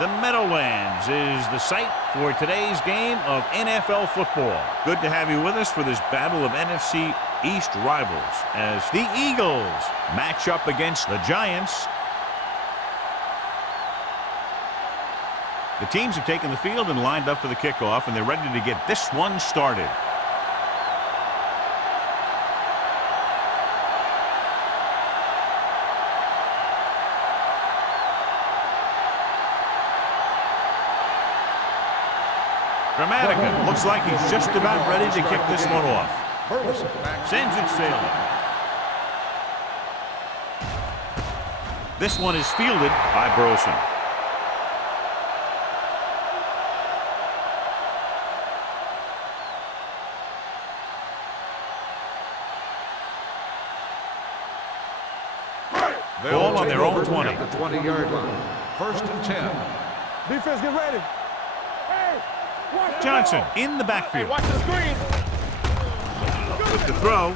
The Meadowlands is the site for today's game of NFL football. Good to have you with us for this battle of NFC East rivals as the Eagles match up against the Giants. The teams have taken the field and lined up for the kickoff, and they're ready to get this one started. Dramatica looks like he's just about ready to kick this one off. Sends it sailing. This one is fielded by Burleson. Ball on their own 20. At the 20-yard line. 1st and 10. Defense, get ready. Johnson in the backfield. Watch the screen. With the throw,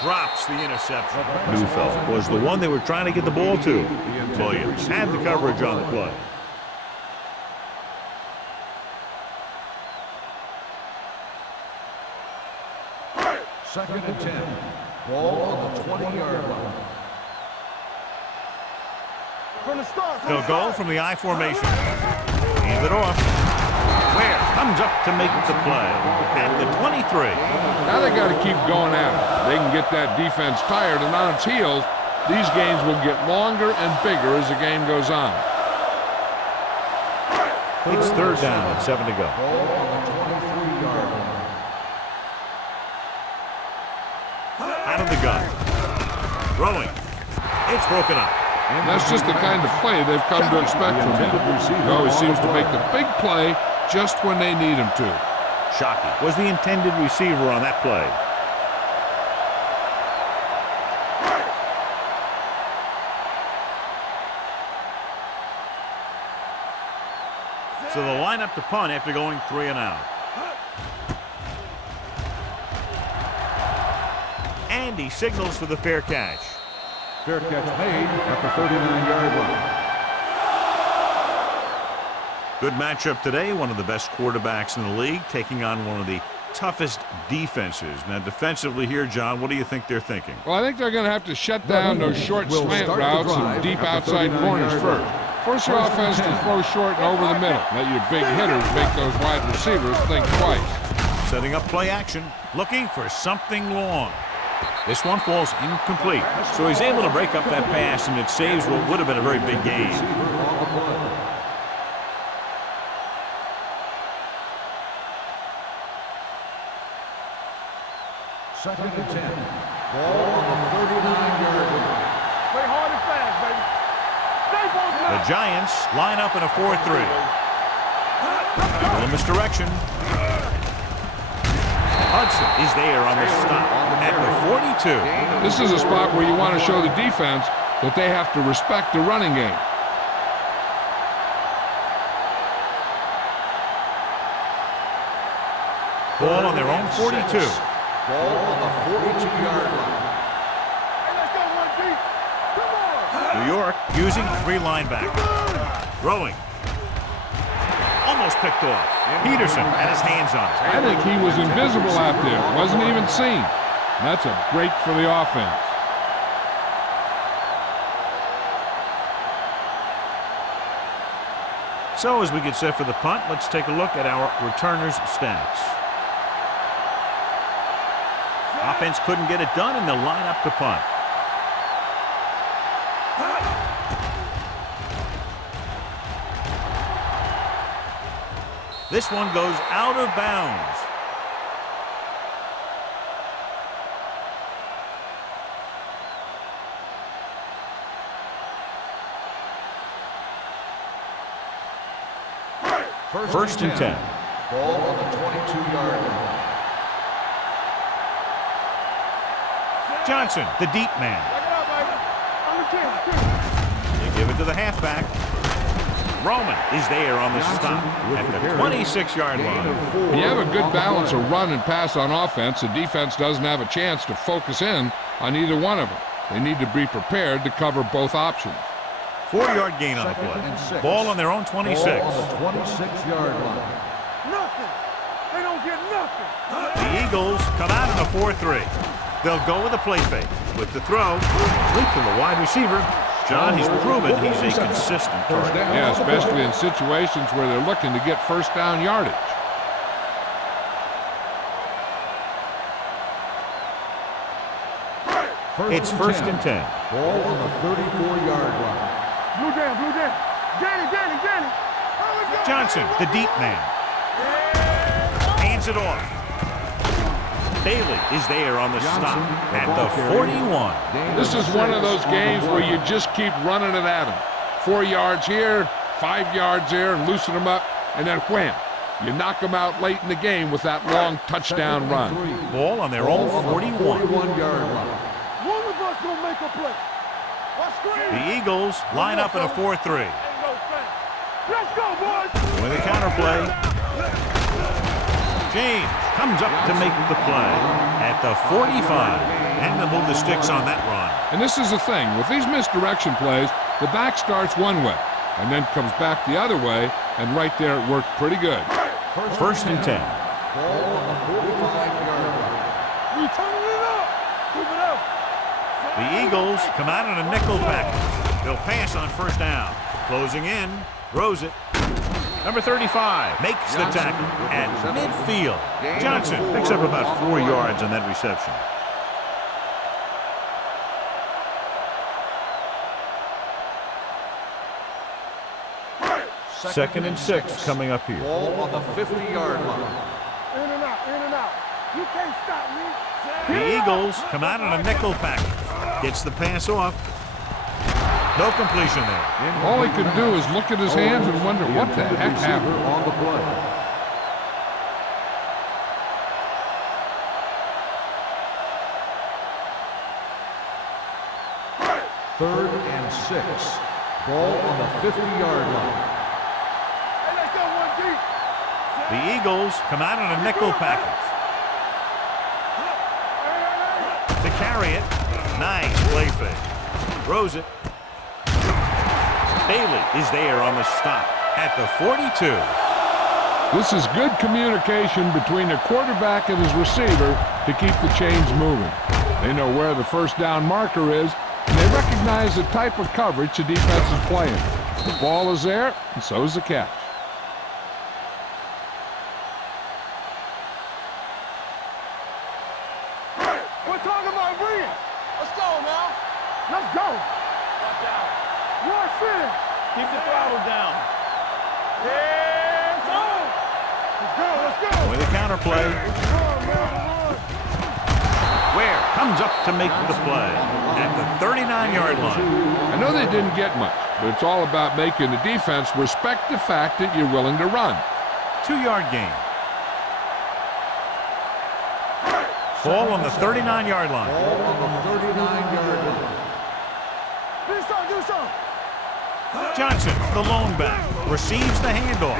drops the interception. Neufeld was the one they were trying to get the ball to. Williams had the coverage on the play. Second and 10. Ball on the 20-yard line. They'll go from the I formation. Hand it off. Ware comes up to make the play at the 23. Now they got to keep going at it. They can get that defense tired and on its heels. These games will get longer and bigger as the game goes on. It's 3rd down and 7 to go. Ball on the 23-yard line. Out of the gun. Throwing. It's broken up. And that's just the kind of play they've come to expect from him. He always seems to make the big play just when they need him to. Shockey was the intended receiver on that play. So they'll line up to punt after going 3 and out. And he signals for the fair catch. Fair catch made at the 39-yard line. Good matchup today. One of the best quarterbacks in the league taking on one of the toughest defenses. Now defensively here, John, what do you think they're thinking? Well, I think they're going to have to shut down those short slant routes and deep outside corners first. Force your offense to throw short and over the middle. Let your big hitters make those wide receivers think twice. Setting up play action, looking for something long. This one falls incomplete. So he's able to break up that pass, and it saves what would have been a very big gain. Second and 10. Ball on the 39-yard line. Play hard and fast, baby. The Giants line up in a 4-3. A little misdirection. Hudson is there on the stop at the 42. This is a spot where you want to show the defense that they have to respect the running game. Ball on their own 42. Ball on the 42-yard line. Hey, let's go, 1-3. Come on. New York using 3 linebackers. Throwing. Almost picked off. Peterson had his hands on it. I think he was invisible out there. Wasn't even seen. That's a break for the offense. So as we get set for the punt, let's take a look at our returners' stats. Offense couldn't get it done, and they'll line up to punt. This one goes out of bounds. First and 10. Ball on the 22-yard line. Johnson, the deep man. They give it to the halfback. Roman is there on the stop at the 26-yard line. When you have a good balance of run and pass on offense, the defense doesn't have a chance to focus in on either one of them. They need to be prepared to cover both options. 4-yard gain on the Second and play. 6. Ball on their own 26. Ball on the 26-yard line. Nothing. They don't get nothing. The Eagles come out in a 4-3. They'll go with a play fake. With the throw, complete to the wide receiver. John, he's proven he's a consistent target. Yeah, especially in situations where they're looking to get first down yardage. It's first and 10. Ball on the 34-yard line. Blue down, blue down. Danny. Johnson, the deep man. Hands it off. Bailey is there on the stop at the 41. This is one of those games where you just keep running it at them. 4 yards here, 5 yards there, and loosen them up, and then wham. You knock them out late in the game with that long touchdown run. Ball on their own 41. 41-yard line. One of us gonna make a play. The Eagles line up in a 4-3. Let's go, boys. With a counterplay. James comes up to make the play at the 45. And they'll move the sticks on that run. And this is the thing. With these misdirection plays, the back starts one way and then comes back the other way, and right there it worked pretty good. First and 10. Ball on the 45-yard line. We turning it up. Keep it up. The Eagles come out in a nickel package. They'll pass on first down. Closing in, throws it. Number 35 makes the tackle at midfield. Johnson picks up about 4 yards on that reception. Second and 6 coming up here. Ball on the 50-yard line. In and out. You can't stop me. The Eagles come out in a nickel package. Gets the pass off. No completion there. All he could do is look at his hands and wonder what the heck happened. On the play. Third and 6. Ball on the 50-yard line. Hey, let's go one deep. The Eagles come out in a nickel package. To carry it. Nice play fake. Throws it. Bailey is there on the stop at the 42. This is good communication between the quarterback and his receiver to keep the chains moving. They know where the first down marker is, and they recognize the type of coverage the defense is playing. The ball is there, and so is the catch. We're talking about bringing. Let's go now. Let's go. Watch out. One finish. Keep the throttle down. Hands on. Let's go. With a counterplay. Ware comes up to make the play at the 39-yard line. I know they didn't get much, but it's all about making the defense respect the fact that you're willing to run. 2-yard gain. Ball on the 39-yard line. Ball on the 39-yard line. Do something. Johnson, the lone back, receives the handoff.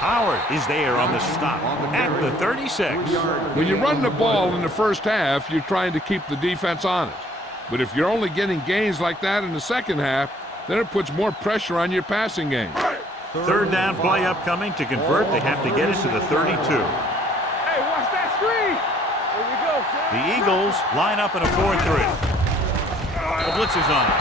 Howard is there on the stop at the 36. When you run the ball in the first half, you're trying to keep the defense honest. But if you're only getting gains like that in the second half, then it puts more pressure on your passing game. Third down play upcoming. To convert, they have to get it to the 32. Hey, watch that screen. Here we go. The Eagles line up in a 4-3. The blitz is on him.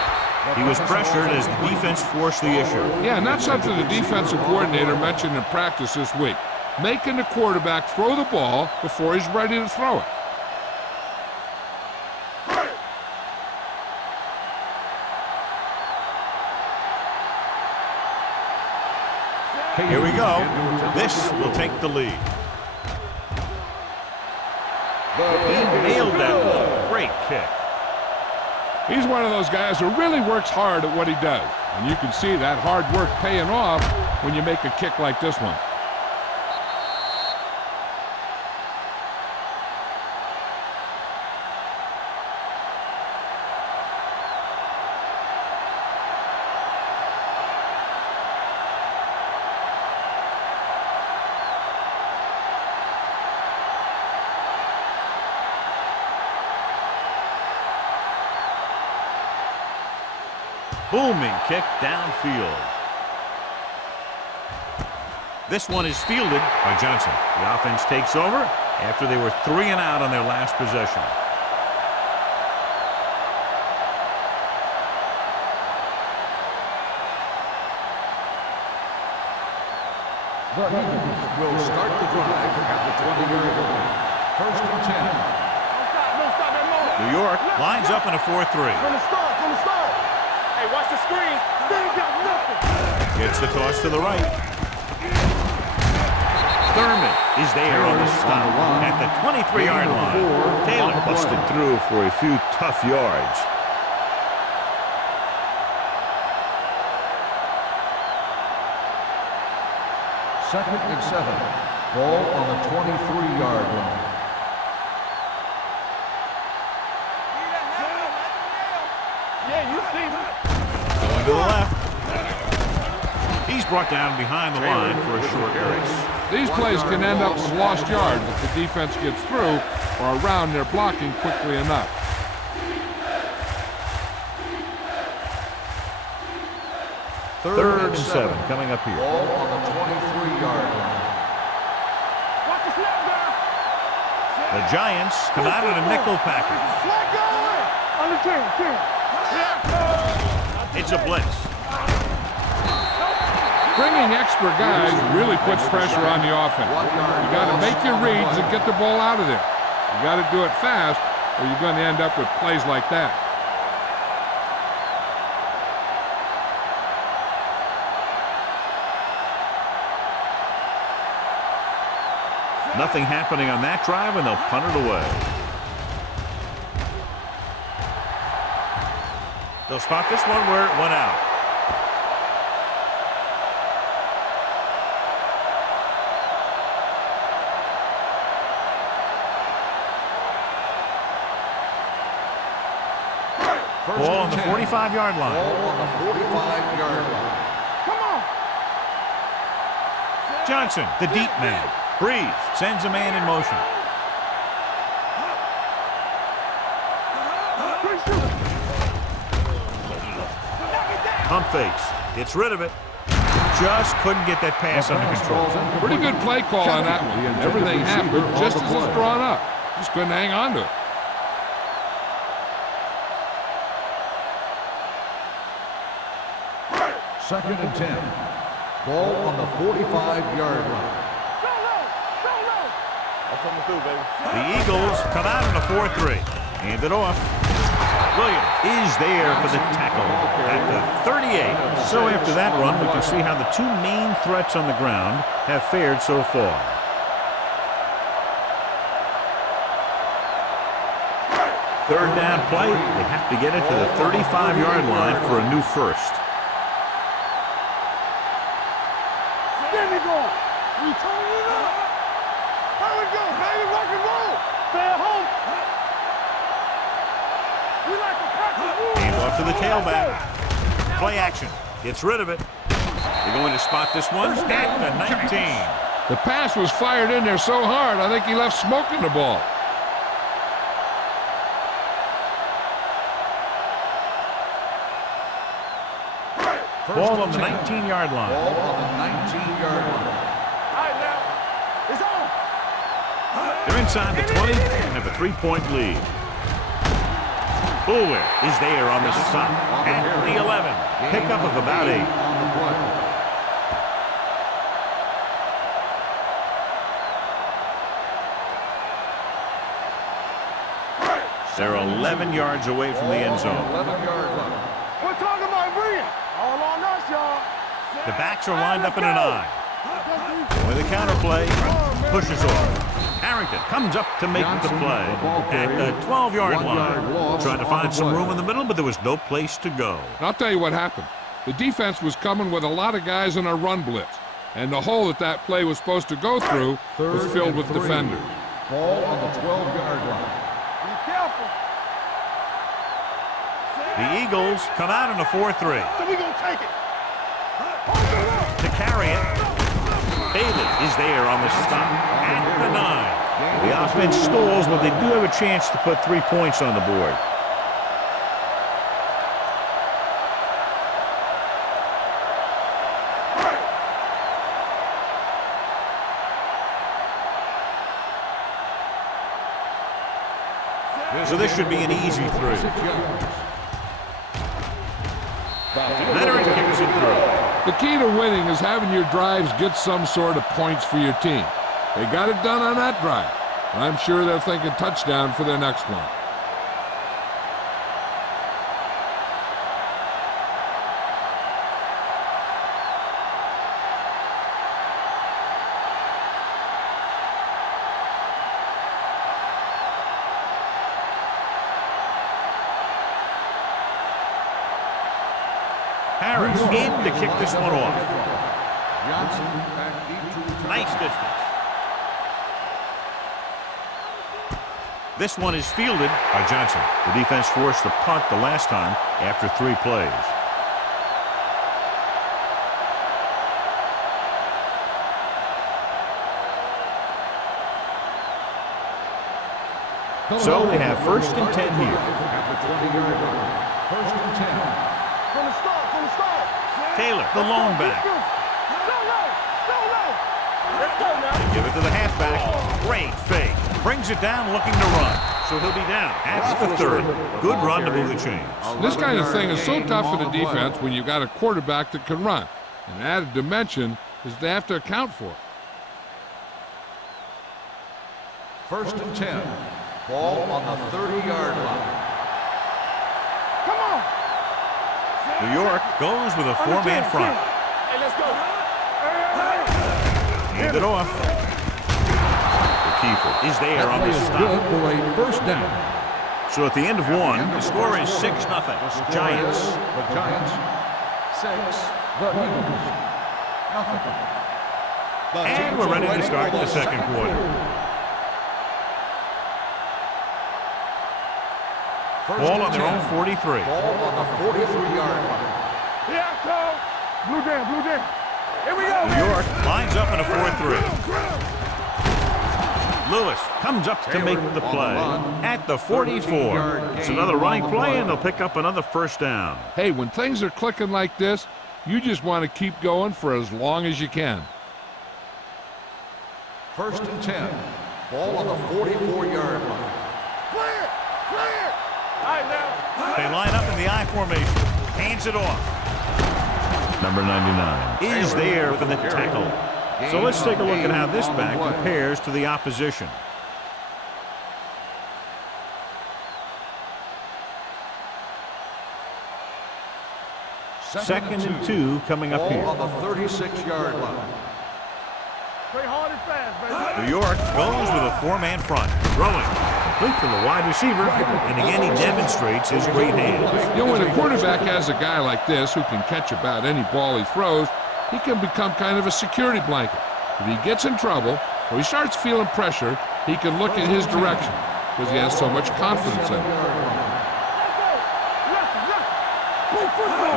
He was pressured as the defense forced the issue. Yeah, and that's something the defensive coordinator mentioned in practice this week. Making the quarterback throw the ball before he's ready to throw it. Here we go. This will take the lead. He nailed that one. Great kick. He's one of those guys who really works hard at what he does. And you can see that hard work paying off when you make a kick like this one. Booming kick downfield. This one is fielded by Johnson. The offense takes over after they were 3 and out on their last possession. The Eagles will start the drive at the 20-yard line. First and 10. Don't stop that moment. New York lines up in a 4-3. From the start. Hey, watch the screen. They ain't got nothing. Gets the toss to the right. Thurman is there on the stop at the 23-yard line. Taylor busted through for a few tough yards. Second and 7. Ball on the 23-yard line. Yeah, you see me. Going to the left. He's brought down behind the line for a short race. These plays can end up with lost yards if the defense gets through or around their blocking quickly enough. Third and 7 coming up here. Ball on the 23-yard line. Watch the snap down. The Giants come out in a nickel package. Flag going. Under 10. Yeah. It's a blitz. Bringing extra guys really puts pressure on the offense. You got to make your reads and get the ball out of there. You got to do it fast, or you're going to end up with plays like that. Nothing happening on that drive, and they'll punt it away. They'll spot this one where it went out. Ball on the 45-yard line. Ball on the 45-yard line. Come on. Johnson, the deep man. Breeze sends a man in motion. Pump fakes. Gets rid of it. Just couldn't get that pass under control. Pretty good play call on that one. Everything happened just as it's drawn up. Just couldn't hang on to it. Second and 10. Ball on the 45-yard line. The Eagles come out in a 4-3. Hand it off. Williams is there for the tackle at the 38. So after that run, we can see how the two main threats on the ground have fared so far. Third down play. They have to get it to the 35-yard line for a new first. There we go. We turn it up. There we go, baby. Rock and roll. Stay at home. We like to practice. Hand off to the tailback. Play action. Gets rid of it. They're going to spot this one at the 19. The pass was fired in there so hard, I think he left smoke in the ball. Ball on the 19-yard line. Ball on the 19-yard line. All right, now. It's on. They're inside the 20 and have a 3-point lead. Boulware is there on the stop at the 11. Pickup of about 8. On the play. They're 11 yards away from the end zone. 11-yard line. We're talking about bringing. All on us, y'all. The backs are lined up in an I. With a counter play, pushes off. Harrington comes up to make the play at the 12-yard line. Trying to find some room in the middle, but there was no place to go. And I'll tell you what happened. The defense was coming with a lot of guys in a run blitz, and the hole that play was supposed to go through was filled with defenders. Ball on the 12-yard line. Be careful. The Eagles come out in a 4-3. So we gonna take it. To carry it, Bailey is there on the stop at the 9. The offense stalls, but they do have a chance to put 3 points on the board. So this should be an easy 3. Veteran kicks it through. The key to winning is having your drives get some sort of points for your team. They got it done on that drive. I'm sure they're thinking touchdown for their next one. Harris in to kick this one off. Nice distance. This one is fielded by Johnson. The defense forced the punt the last time after 3 plays. So they have 1st and 10 here. At the 20-yard line. 1st and 10. From the start, from the start. Taylor, the lone back. Go low, go low. Let's go now. Give it to the halfback. Great fake. Brings it down looking to run. So he'll be down at the 3rd. Good run to move the chains. This kind of thing is so tough for the defense when you've got a quarterback that can run. An added dimension is they have to account for it. 1st and 10. Ball on the 30-yard line. Come on. New York goes with a 4-man front. Hey, let's go. Hand it off. Kiefer is there on the stop. Good for a 1st down. So at the end of 1, the score is 6-0. Giants. The Giants. 6. The Eagles. Nothing. And we're ready to start the 2nd quarter. Ball on their own 43. Ball on the 43-yard line. Here I come. Blue down, blue down. Here we go. New York lines up in a 4-3. Lewis comes up to make the play at the 44. It's another running play, and they'll pick up another 1st down. Hey, when things are clicking like this, you just want to keep going for as long as you can. 1st and 10. Ball on the 44-yard line. Clear, clear. All right, now. They line up in the I formation. Hands it off. Number 99 is there for the tackle. So let's take a look at how this back compares to the opposition. Second and 2 coming up here. On the 36-yard line. Play hard and fast, baby. New York goes with a 4-man front. Throwing. Complete to the wide receiver. And again, he demonstrates his great hands. You know, when a quarterback has a guy like this who can catch about any ball he throws, he can become kind of a security blanket. If he gets in trouble or he starts feeling pressure, he can look in his direction because he has so much confidence in him.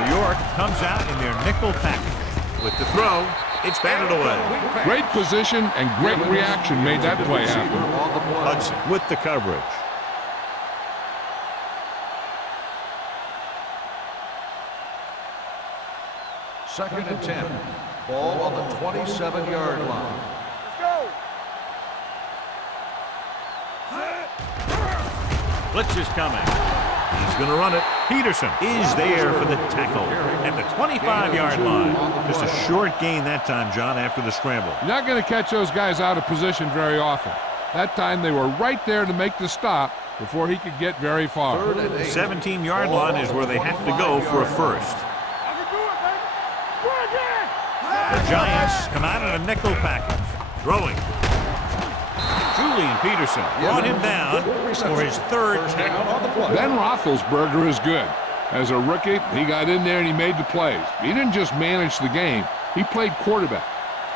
New York comes out in their nickel package. With the throw, it's batted away. Great position and great reaction made that play happen. Hudson with the coverage. Second and 10. Ball on the 27-yard line. Blitz is coming. He's going to run it. Peterson is there for the tackle at the 25-yard line. Just a short gain that time, John, after the scramble. You're not going to catch those guys out of position very often. That time they were right there to make the stop before he could get very far. 17-yard line is where they have to go for a 1st. The Giants come out in a nickel package. Throwing. Julian Peterson brought him down for his 3rd tackle. Ben Roethlisberger is good. As a rookie, he got in there and he made the plays. He didn't just manage the game, he played quarterback.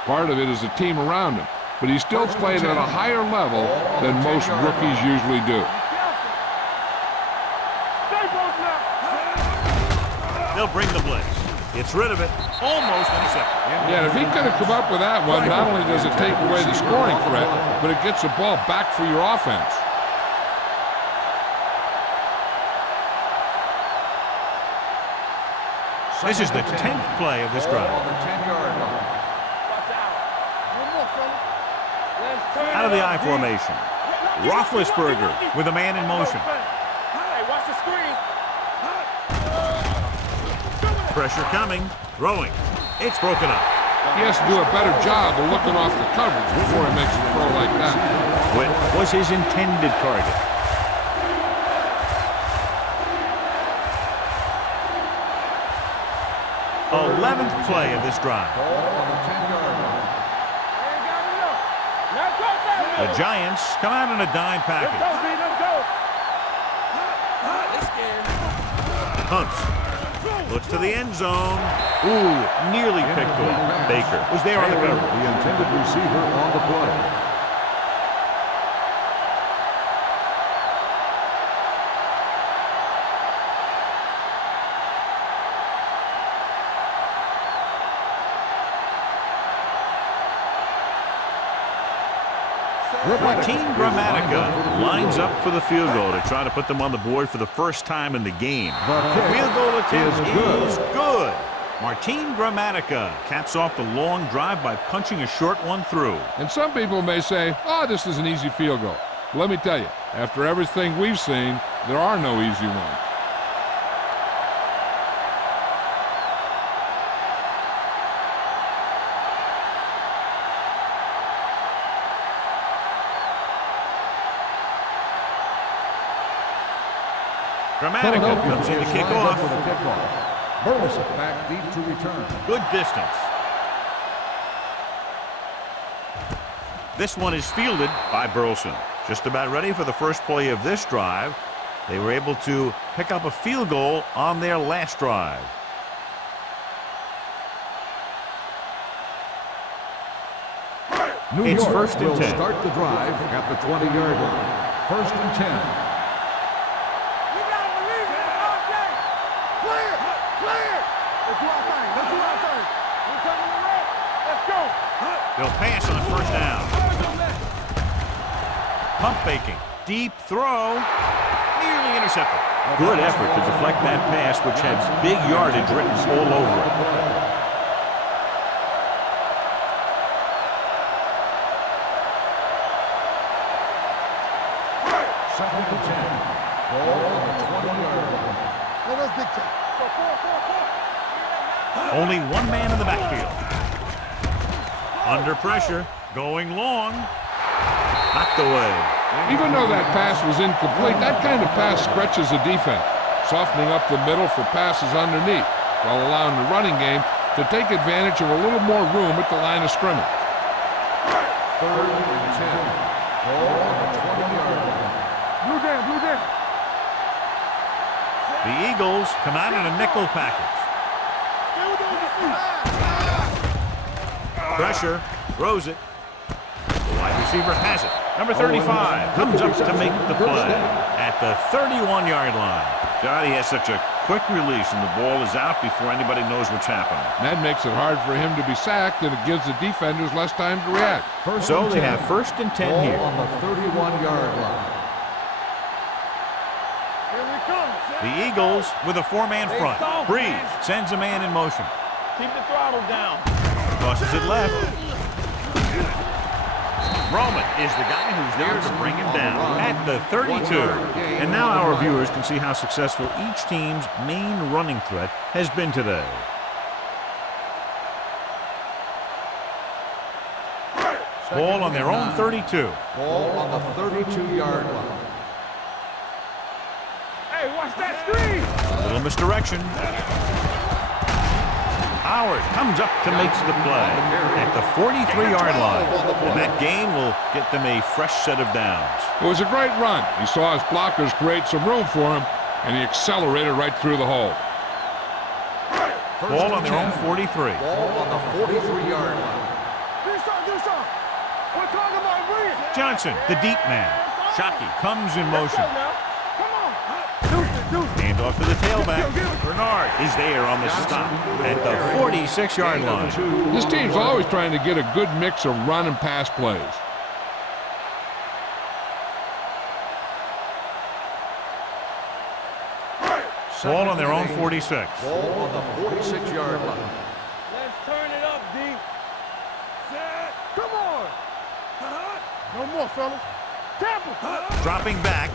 Part of it is the team around him, but he still played at a higher level than most rookies usually do. They'll bring the blitz. Gets rid of it. Almost intercepted. Yeah, if he could have come up with that one, not only does it take away the scoring threat, but it gets the ball back for your offense. This is the 10th play of this drive. Out of the I formation. Roethlisberger with a man in motion. Hey, watch the screen. Pressure coming. Throwing. It's broken up. He has to do a better job of looking off the coverage before he makes a throw like that. What was his intended target? Third 11th play of this drive. Ball on the 10-yard line. The Giants come out in a dime package. Let's go. Hunts. Looks to the end zone. Ooh, nearly picked off. Baker was there on the cover. The intended receiver on the play. Martin Gramatica lines up for the field goal to try to put them on the board for the first time in the game. The field goal attempt is good. Martin Gramatica caps off the long drive by punching a short one through. And some people may say, oh, this is an easy field goal. Let me tell you, after everything we've seen, there are no easy ones. Gramatica comes in to kick off. Burleson back deep to return. Good distance. This one is fielded by Burleson. Just about ready for the first play of this drive. They were able to pick up a field goal on their last drive. New It's York first and will 10. start the drive at the 20-yard line. First and 10. They'll pass on first down. Pump faking. Deep throw. Nearly intercepted. Good effort to deflect that pass, which had big yardage written all over it. Second and 10. Ball on the 20-yard line. Only one man in the backfield. Under pressure, going long, knocked away. Even though that pass was incomplete, that kind of pass stretches the defense, softening up the middle for passes underneath, while allowing the running game to take advantage of a little more room at the line of scrimmage. Third and 10. Ball on the 20-yard line. Blue down. The Eagles come out in a nickel package. Pressure, throws it. The wide receiver has it. Number 35 comes up to make the play at the 31-yard line. Johnny has such a quick release, and the ball is out before anybody knows what's happening. That makes it hard for him to be sacked, and it gives the defenders less time to react. So they have first and 10 Ball here. on the 31-yard line. The Eagles with a four-man front. Breeze sends a man in motion. Keep the throttle down. Tosses it left. Roman is the guy who's there to bring him down at the 32. And now our viewers can see how successful each team's main running threat has been today. Ball on their own 32. Ball on the 32-yard line. Hey, watch that screen. A little misdirection. Howard comes up to make the play at the 43-yard line. And that gain will get them a fresh set of downs. It was a great run. He saw his blockers create some room for him, and he accelerated right through the hole. Ball on their own 43. Ball on the 43-yard line. Do something. We're talking about brilliant. Johnson, the deep man. Shockey comes in motion. Come on. Hand off to the tailback. Bernard is there on the stop at the 46-yard line. This team's always trying to get a good mix of run and pass plays. Ball on their own 46. Ball on the 46-yard line. Let's turn it up, D. Set. Come on. No more, fellas. Dropping back.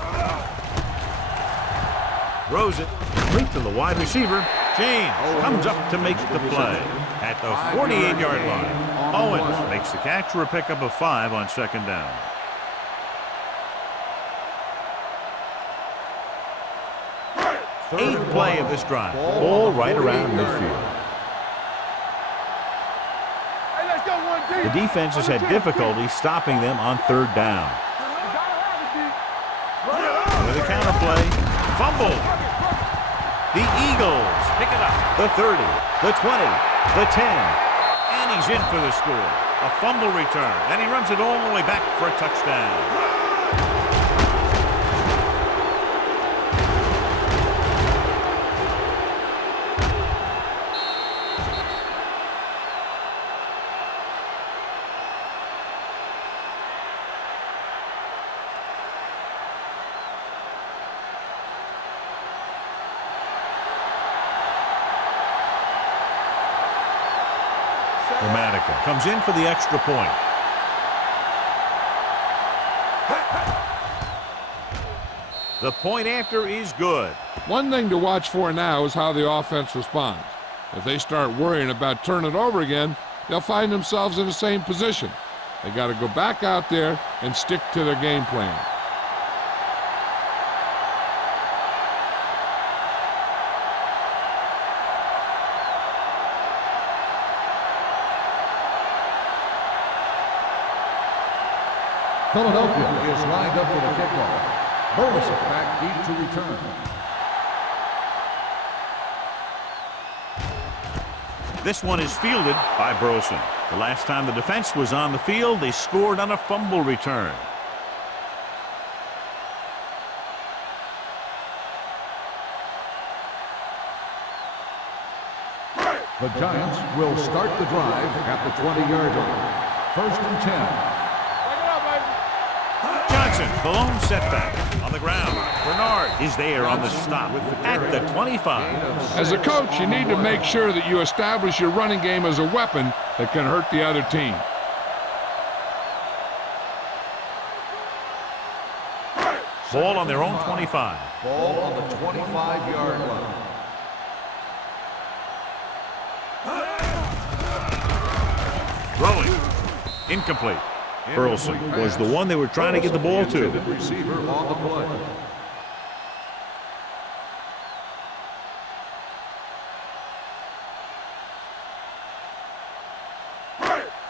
Throws it. Complete to the wide receiver. James comes up to make the play at the 48-yard line. Owens makes the catch for a pickup of 5 on second down. Eighth play of this drive. Ball right around midfield. The defense has had difficulty stopping them on third down. With a counter play. Fumble. The Eagles pick it up. The 30, the 20, the 10. And he's in for the score. A fumble return. And he runs it all the way back for a touchdown. Comes in for the extra point. The point after is good. One thing to watch for now is how the offense responds. If they start worrying about turning it over again, they'll find themselves in the same position. They got to go back out there and stick to their game plan. Philadelphia is lined up for the kickoff. Burleson back deep to return. This one is fielded by Burleson. The last time the defense was on the field, they scored on a fumble return. The Giants will start the drive at the 20-yard line. 1st and 10. The lone setback on the ground. Bernard is there on the stop at the 25. As a coach, you need to make sure that you establish your running game as a weapon that can hurt the other team. Ball on their own 25. Ball on the 25-yard line. Throwing. Incomplete. Burleson was the one they were trying to get the ball to. Receiver on the play.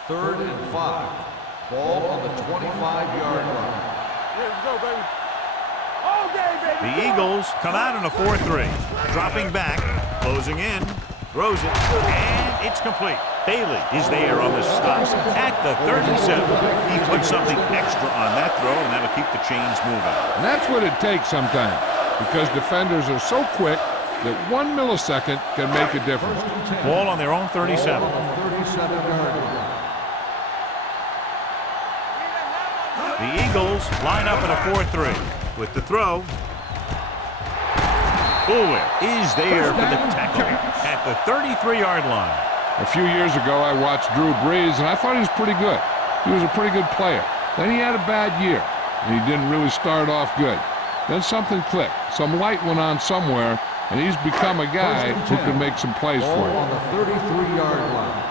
Third and 5. Ball on the 25-yard line. Let's go, baby. All day, baby. The Eagles come out in a 4-3. Dropping back, closing in, throws it, and it's complete. Bailey is there on the stop at the 37. He put something extra on that throw, and that'll keep the chains moving. And that's what it takes sometimes, because defenders are so quick that 1 millisecond can make a difference. Ball on their own 37. The Eagles line up in a 4-3 with the throw. Boulware is there for the tackle at the 33-yard line. A few years ago, I watched Drew Brees, and I thought he was pretty good. He was a pretty good player. Then he had a bad year, and he didn't really start off good. Then something clicked. Some light went on somewhere, and he's become a guy who can make some plays for you. On the 33-yard line.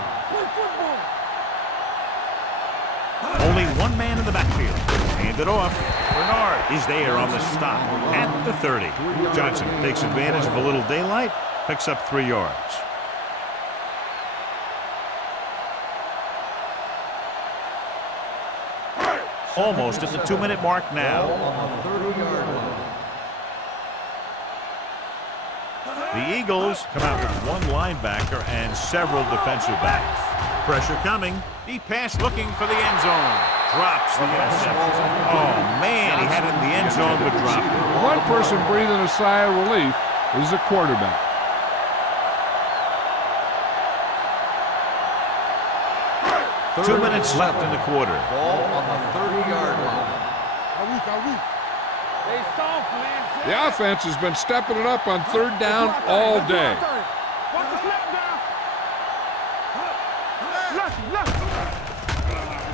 Only one man in the backfield. Hand it off. Bernard is there on the stop at the 30. Johnson takes advantage of a little daylight, picks up 3 yards. Almost at the 2-minute mark now. The Eagles come out with one linebacker and several defensive backs. Pressure coming. Deep pass looking for the end zone. Drops the interception. Oh, man, he had it in the end zone but dropped it. One person breathing a sigh of relief is the quarterback. Two minutes left in the quarter. Ball on the 30-yard line. The offense has been stepping it up on third down all day.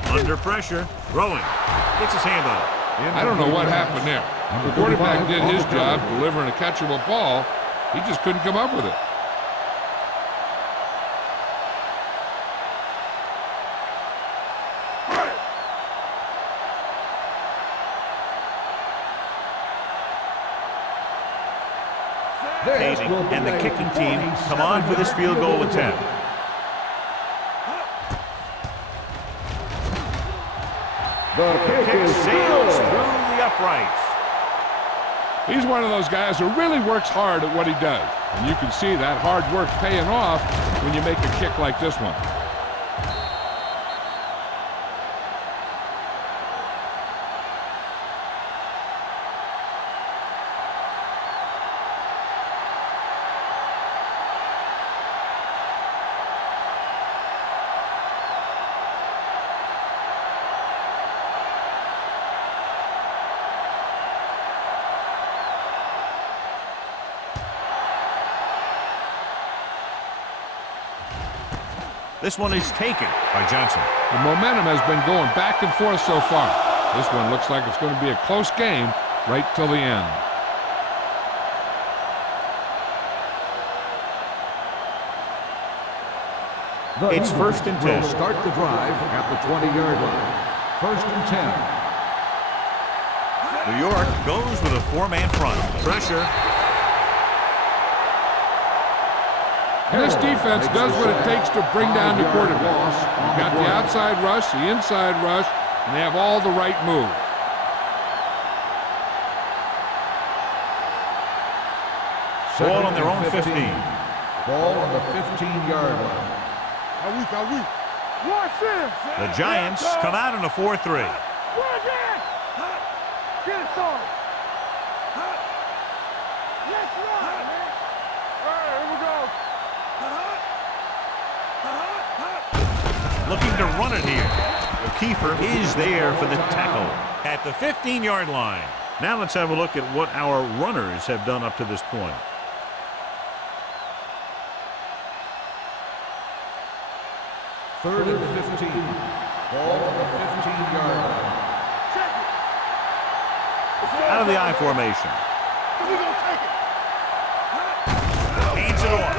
Under pressure, throwing. Gets his hand on it. I don't know what happened there. The quarterback did his job delivering a catchable ball. He just couldn't come up with it. And the kicking team come on for this field goal attempt. The kick sails through the uprights. He's one of those guys who really works hard at what he does. And you can see that hard work paying off when you make a kick like this one. This one is taken by Johnson. The momentum has been going back and forth so far. This one looks like it's going to be a close game right till the end. It's 1st and 10. Will start the drive at the 20-yard line. 1st and 10. New York goes with a 4-man front. Pressure. And this defense does what it takes to bring down the quarterback. You've got the outside rush, the inside rush, and they have all the right moves. Ball on their own 15. Ball on the 15-yard line. The Giants come out in a 4-3. Looking to run it here. Kiefer is there for the tackle at the 15-yard line. Now let's have a look at what our runners have done up to this point. Third and 15. Ball on the 15-yard line. Out of the I formation. Hands it off.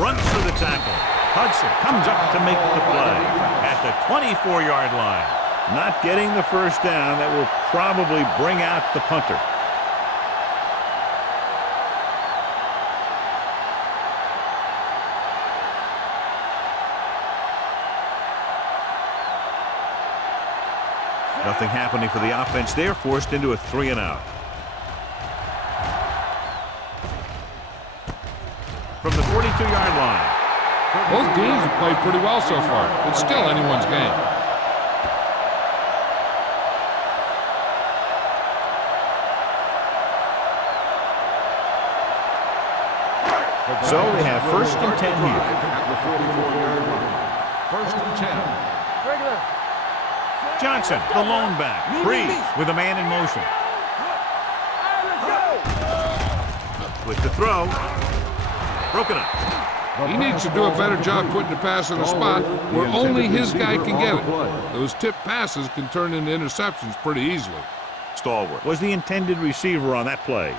Runs through the tackle. Hudson comes up to make the play at the 24-yard line. Not getting the first down. That will probably bring out the punter. Nothing happening for the offense. They're forced into a 3-and-out. From the 42-yard line. Both teams have played pretty well so far. It's still anyone's game. So they have 1st and 10 here. At the 44-yard line. 1st and 10. Johnson, the lone back. Breeze with a man in motion. With the throw. Broken up. He needs to do a better job putting the pass in a spot where only his guy can get it. Those tipped passes can turn into interceptions pretty easily. Stalwart was the intended receiver on that play.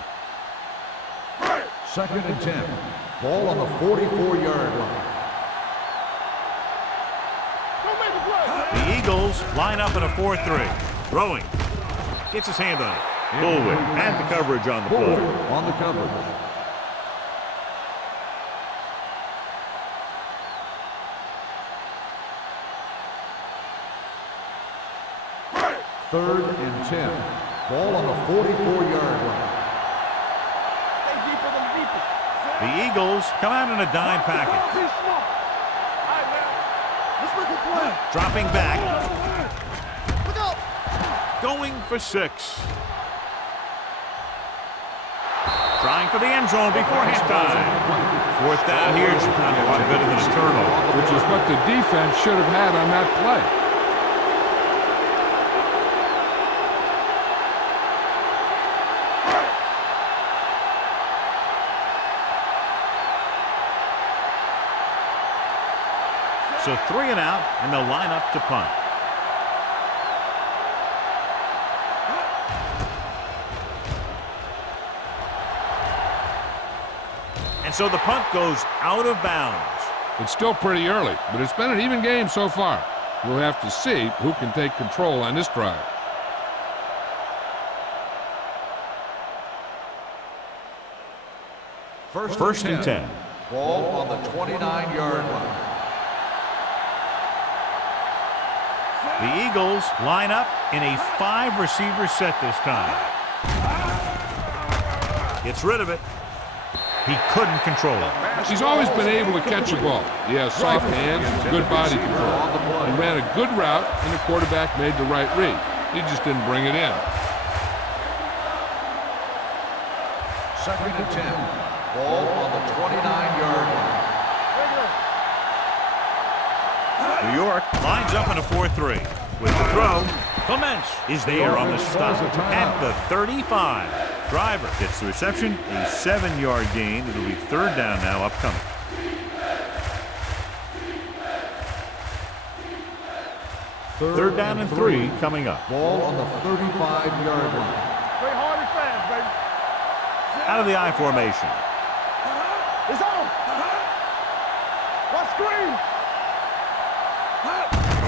2nd and 10. Ball on the 44-yard line. The Eagles line up in a 4-3. Throwing. Gets his hand on it. Bullwick had the coverage on the play. On the coverage. 3rd and 10. Ball on the 44-yard line. The Eagles come out in a dime package. Dropping back. Going for 6. Trying for the end zone before halftime. 4th down here is a lot better than a turnover. Which is what the defense should have had on that play. So 3-and-out, and they'll line up to punt. And so the punt goes out of bounds. It's still pretty early, but it's been an even game so far. We'll have to see who can take control on this drive. First and 10. Ball on the 29-yard line. The Eagles line up in a 5-receiver set this time. Gets rid of it. He couldn't control it. He's always been able to catch a ball. He has soft hands and good body control. He ran a good route, and the quarterback made the right read. He just didn't bring it in. Second and 10. Ball on the 29-yard line. New York lines up in a 4-3. With the throw, Clements is there on the stop at the 35. Driver gets the reception, a 7-yard gain. It'll be third down now upcoming. Third down and 3 coming up. Ball on the 35-yard line. Play hard and fast, baby. Out of the I formation. It's on. What screen?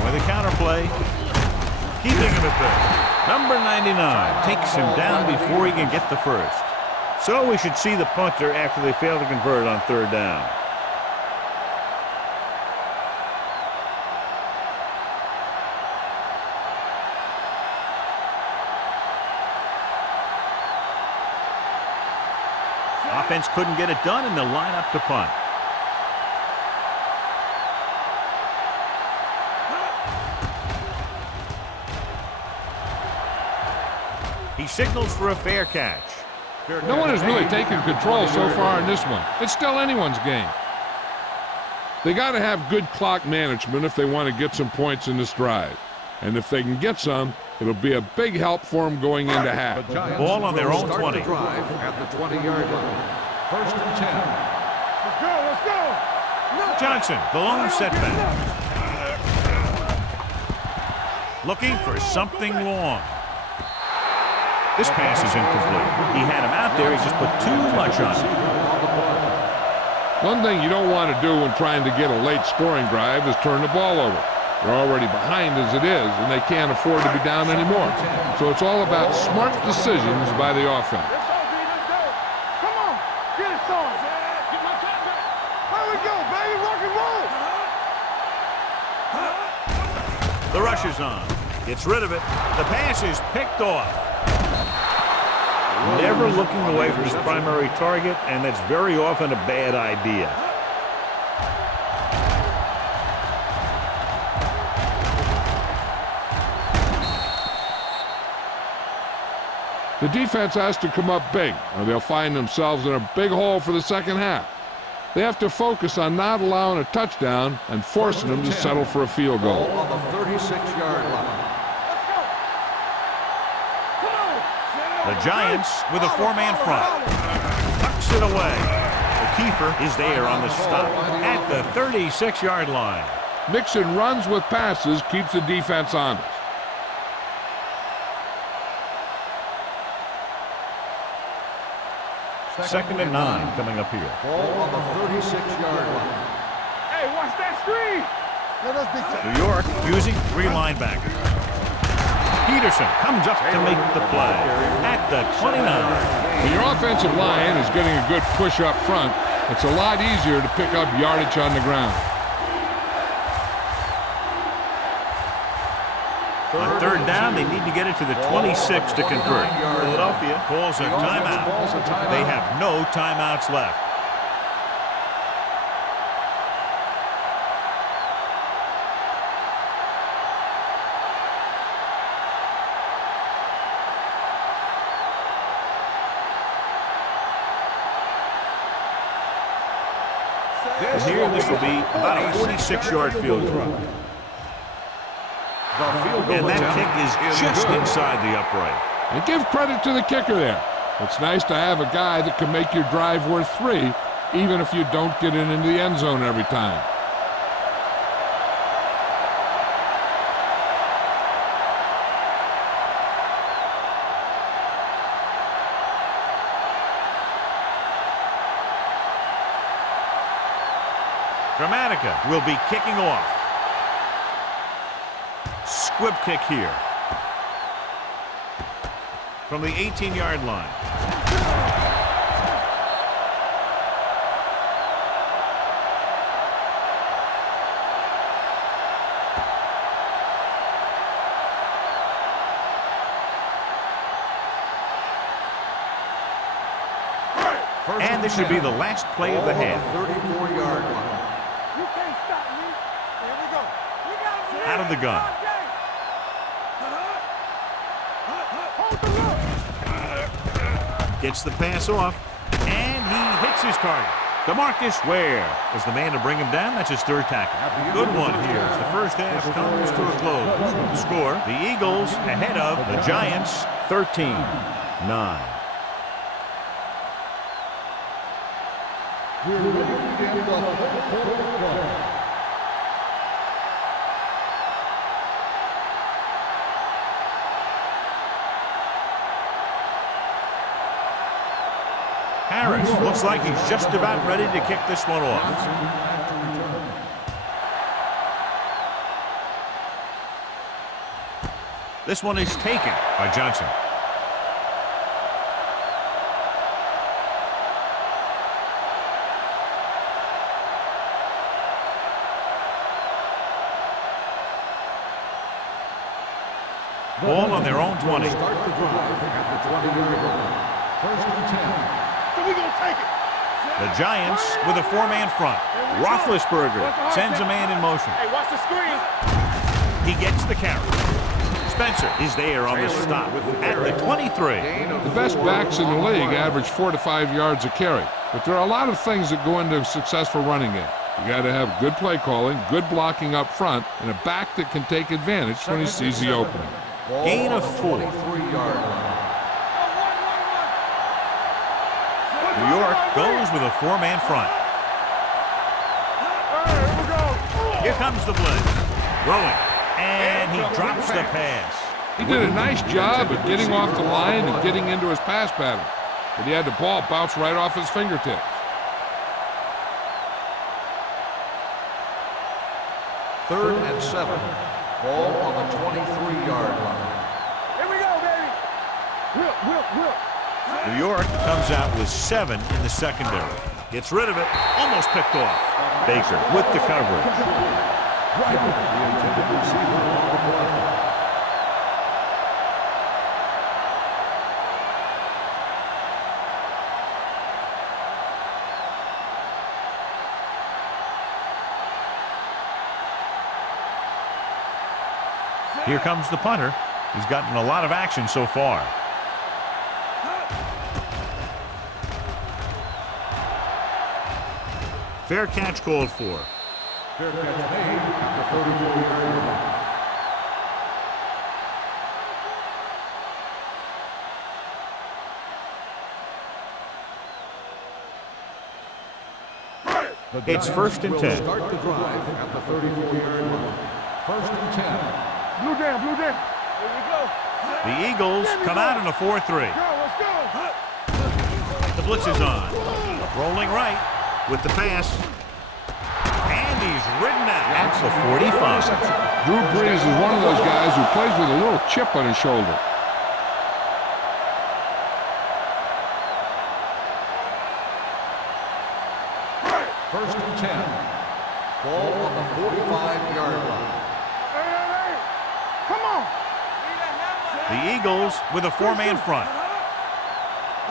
With a counter play. Keeping him at third. Number 99 takes him down before he can get the first. So we should see the punter after they fail to convert on third down. Offense couldn't get it done, and they'll line up to punt. He signals for a fair catch. No one has really taken control so far in this one. It's still anyone's game. They got to have good clock management if they want to get some points in this drive. And if they can get some, it'll be a big help for them going into half. Ball on their own 20. Drive at the 20-yard line. First and 10. Let's go, let's go. Johnson, the lone setback. Looking for something long. This pass is incomplete. He had him out there. He just put too much on it. One thing you don't want to do when trying to get a late scoring drive is turn the ball over. They're already behind as it is, and they can't afford to be down anymore. So it's all about smart decisions by the offense. Let's go, B, let's go. Come on. Get it, son. Get my time back. There we go, baby. Rock and roll. The rush is on. Gets rid of it. The pass is picked off. Never looking away from his primary target, and that's very often a bad idea. The defense has to come up big, or they'll find themselves in a big hole for the second half. They have to focus on not allowing a touchdown and forcing them to settle for a field goal. Ball on the 36-yard line. The Giants with a 4-man front. Tucks it away. Kiefer is there on the stop at the 36-yard line. Mixing runs with passes keeps the defense honest. Second and 9 coming up here. Ball on the 36-yard line. Hey, watch that screen. Let us be. New York using 3 linebackers. Peterson comes up to make the play at the 29. When your offensive line is getting a good push up front, it's a lot easier to pick up yardage on the ground. On third down, they need to get it to the 26 to convert. Philadelphia calls a timeout. They have no timeouts left. And here, this will be about a 46-yard field goal. And that kick is just inside the upright. And give credit to the kicker there. It's nice to have a guy that can make your drive worth 3, even if you don't get it into the end zone every time. Gramatica will be kicking off. Squib kick here. From the 18-yard line. And this should be the last play of the half. 34-yard line. You can't stop me. Here we go. We got him. Out of the gun. Hold the look. Gets the pass off, and he hits his target. DeMarcus Ware is the man to bring him down. That's his third tackle. Good one here as the first half comes to a close. The score, the Eagles ahead of the Giants, 13-9. We're ready to begin the fourth quarter. Harris looks like he's just about ready to kick this one off. This one is taken by Johnson. Ball on their own 20. Start the drive at the 20-yard line. First and 10. So we gonna take it. The Giants with a four-man front. Roethlisberger sends a man in motion. Hey, watch the screen. He gets the carry. Spencer is there on the stop at the 23. The best backs in the league average 4 to 5 yards a carry, but there are a lot of things that go into a successful running game. You got to have good play calling, good blocking up front, and a back that can take advantage when he sees the opening. Gain of 4. 23-yard line. New York goes with a four-man front. Here comes the blitz. Throwing. And he drops the pass. He did a nice job of getting off the line and getting into his pass pattern, but he had the ball bounce right off his fingertips. Third and 7. Ball on the 23-yard line. Here we go, baby. Whip. New York comes out with 7 in the secondary. Gets rid of it. Almost picked off. Baker with the coverage. Here comes the punter. He's gotten a lot of action so far. Fair catch called for. Fair catch made at the 34-yard line. It's first and 10. Start the drive at the 34-yard line. First and 10. Blue down. Here we go. The Eagles come out in a 4-3. Let's go. The blitz is on. Rolling right with the pass. And he's ridden out at the 45. Drew Brees is one of those guys who plays with a little chip on his shoulder. First and 10. Ball on the 45-yard line. Hey. Come on. The Eagles with a four-man front.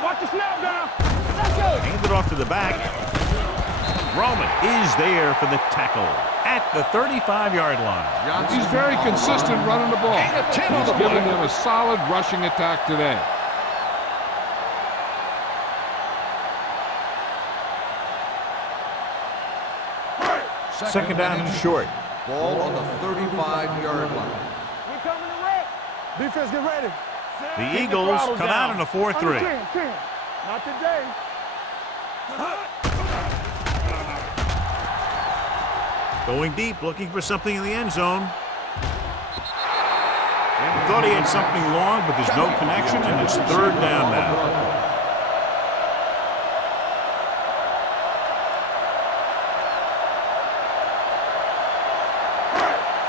Watch the snap down. Let's go. Hand it off to the back. Roman is there for the tackle at the 35-yard line. He's very consistent running the ball. He's given them a solid rushing attack today. Second down and short. Ball on the 35-yard line. We coming to wreck. Defense, get ready. The Eagles come out in a 4-3. 10. Not today. Going deep, looking for something in the end zone. He thought he had something long, but there's no connection, and it's third down now.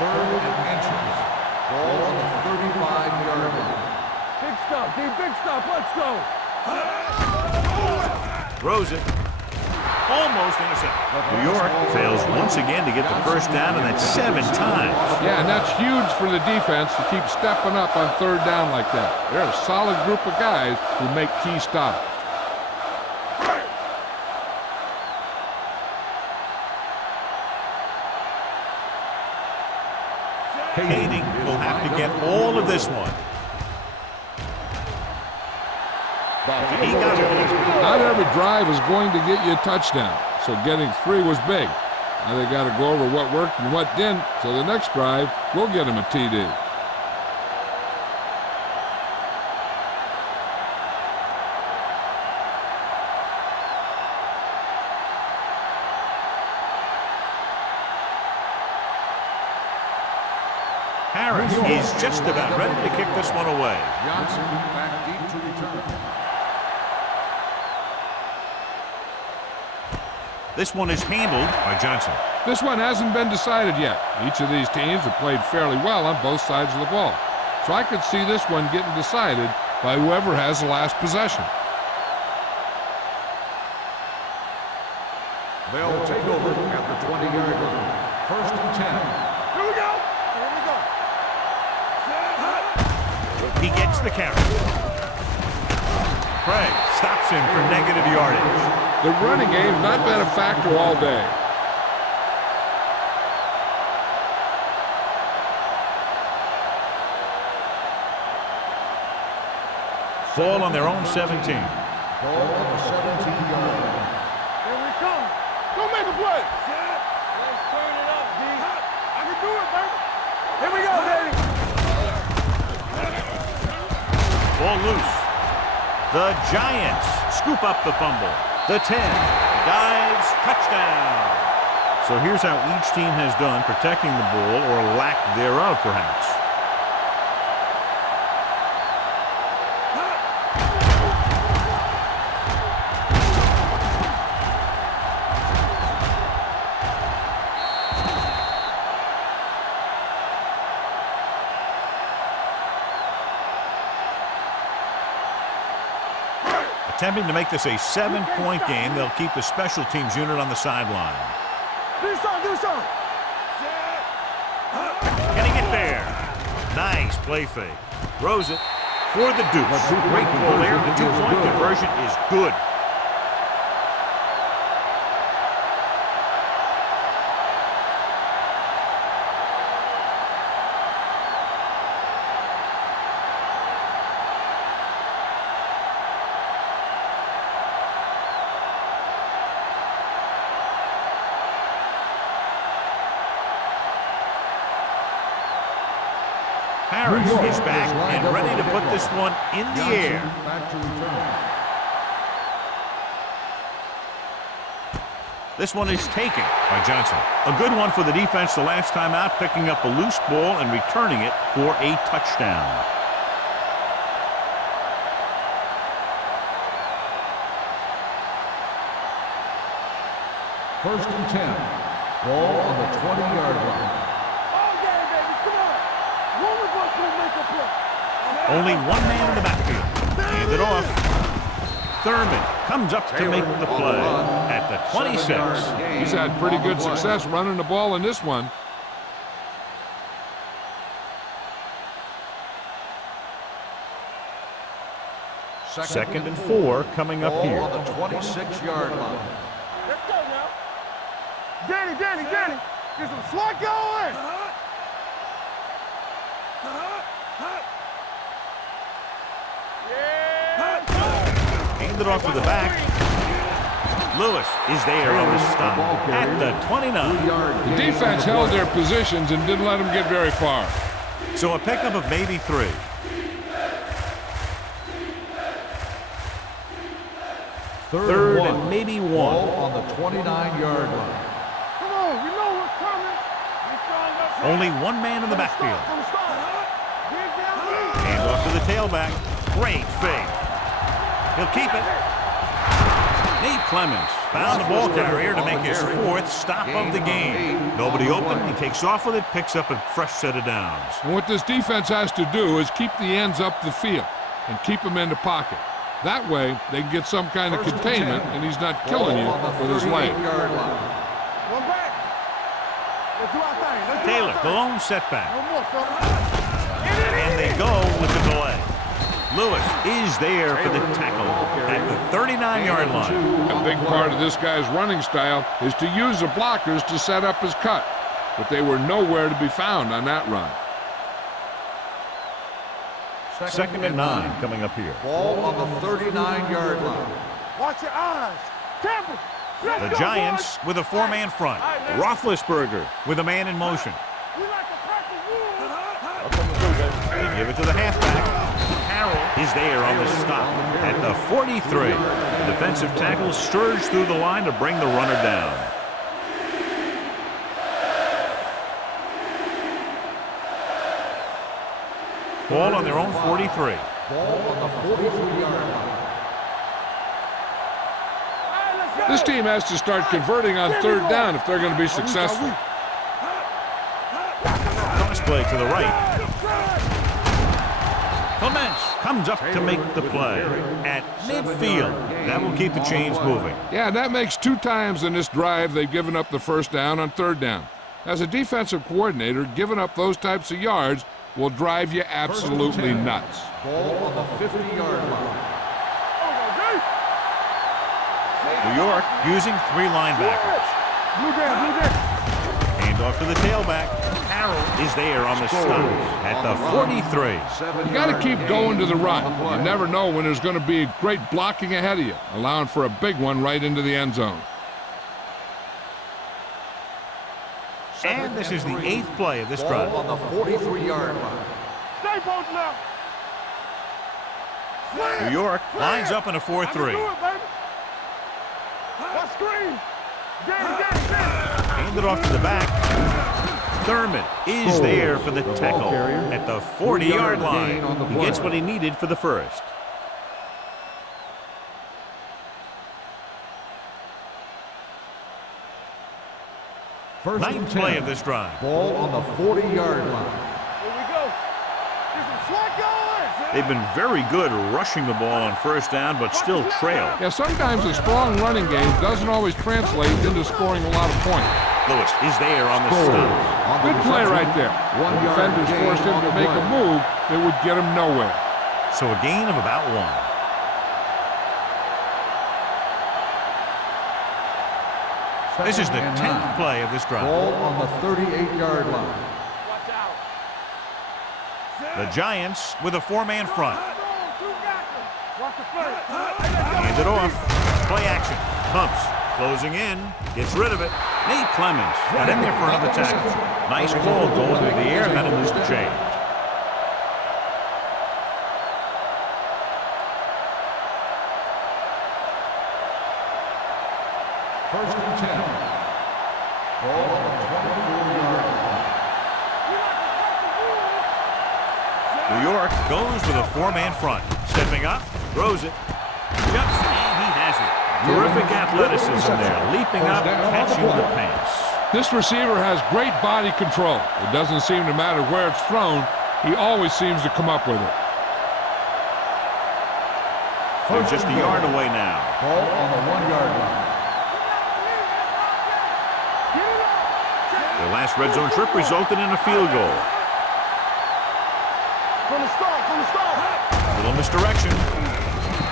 3rd and inches. Ball on the 35-yard line. Big stop, D. Big stop. Let's go. Throws it. Almost intercepted. New York fails once again to get the first down, and that's 7 times. Yeah, and that's huge for the defense to keep stepping up on 3rd down like that. They're a solid group of guys who make key stops. Kading will have to get all of this one. He got it. Not every drive is going to get you a touchdown, so getting 3 was big. Now they got to go over what worked and what didn't, so the next drive will get them a TD. Harris is just about ready to kick this one away. Johnson back deep to return. This one is handled by Johnson. This one hasn't been decided yet. Each of these teams have played fairly well on both sides of the ball. So I could see this one getting decided by whoever has the last possession. They'll take over at the 20-yard line. 1st and 10. Here we go. Here we go. He gets the carry. Craig stops him for negative yardage. The running game's not been a factor all day. Ball on their own 17. Ball on the 17-yard line. Here we come. Go make a play. Let's turn it up, D. I can do it, baby. Here we go, baby. Ball loose. The Giants scoop up the fumble. The 10. Dives. Touchdown. So here's how each team has done protecting the ball, or lack thereof, perhaps. Attempting to make this a 7-point game, they'll keep the special teams unit on the sideline. Do something. Can he get there? Nice play fake. Throws it for the deuce. Great ball there. The 2-point conversion is good. Harris is back and ready to put this one in the air. Back to return. This one is taken by Johnson. A good one for the defense the last time out, picking up a loose ball and returning it for a touchdown. First and 10. Ball on the 20-yard line. Only one man in the backfield. Hand it off. Thurman comes up to make the play at the 26. He's had pretty good success running the ball in this one. Second and 4 coming up here. Ball on the 26-yard line. Let's go now. Danny. Get some slack going. Hand it off to the back. Lewis is there on the stop at the 29. The defense held their positions and didn't let them get very far. So a pickup of maybe 3. Third and maybe 1. Ball on the 29-yard line. Come on, we know what's coming. Only one man in the backfield. Hand off to the tailback. Great fake. He'll keep it. Nate Clements found the ball carrier to make his 4th stop of the game. Nobody open. He takes off with it, picks up a fresh set of downs. And what this defense has to do is keep the ends up the field and keep them in the pocket. That way, they can get some kind of containment, and he's not killing you with his leg. Taylor, the lone setback. And they go with the delay. Lewis is there for the tackle at the 39-yard line. A big part of this guy's running style is to use the blockers to set up his cut, but they were nowhere to be found on that run. 2nd and 9 coming up here. Ball on the 39-yard line. Watch your eyes. Temple. The Giants with a 4-man front. Roethlisberger with a man in motion. They give it to the halfback. Carroll is there on the stop at the 43. The defensive tackle surged through the line to bring the runner down. Ball on their own 43. Ball on the 43-yard line. This team has to start converting on 3rd down if they're going to be successful. Cross play to the right. Clements comes up to make the play at midfield. That will keep the chains moving. Yeah, that makes 2 times in this drive they've given up the 1st down on 3rd down. As a defensive coordinator, giving up those types of yards will drive you absolutely nuts. Ball on the 50-yard line. New York using 3 linebackers. Hand off to the tailback. Carroll is there on the stop at the 43. You got to keep going to the run. You never know when there's going to be great blocking ahead of you, allowing for a big one right into the end zone. And this is the 8th play of this drive. Ball on the 43-yard line. Stay both now. New York lines up in a 4-3. Handed off to the back. Thurman is there for the tackle at the 40-yard line. He gets what he needed for the 1st. Ninth play of this drive. Ball on the 40-yard line. Here we go. This is Flacco. They've been very good rushing the ball on 1st down, but still trail. Yeah, sometimes a strong running game doesn't always translate into scoring a lot of points. Lewis is there on the stop. Good play right there. Defenders forced him to make a move that would get him nowhere. So a gain of about 1. This is the 10th play of this drive. Ball on the 38-yard line. The Giants with a 4-man front. Hand it off. Play action. Pumps. Closing in. Gets rid of it. Nate Clements got in there for another tackle. Nice ball going through the air, and that'll lose the change. First and 10. Ball on the 24-yard line. New York goes with a 4-man front. Stepping up, throws it, jumps, and he has it. Terrific athleticism there, leaping up, catching the pass. This receiver has great body control. It doesn't seem to matter where it's thrown. He always seems to come up with it. They're just a yard away now. Ball on the 1-yard line. Their last red zone trip resulted in a field goal. From the start. Little misdirection.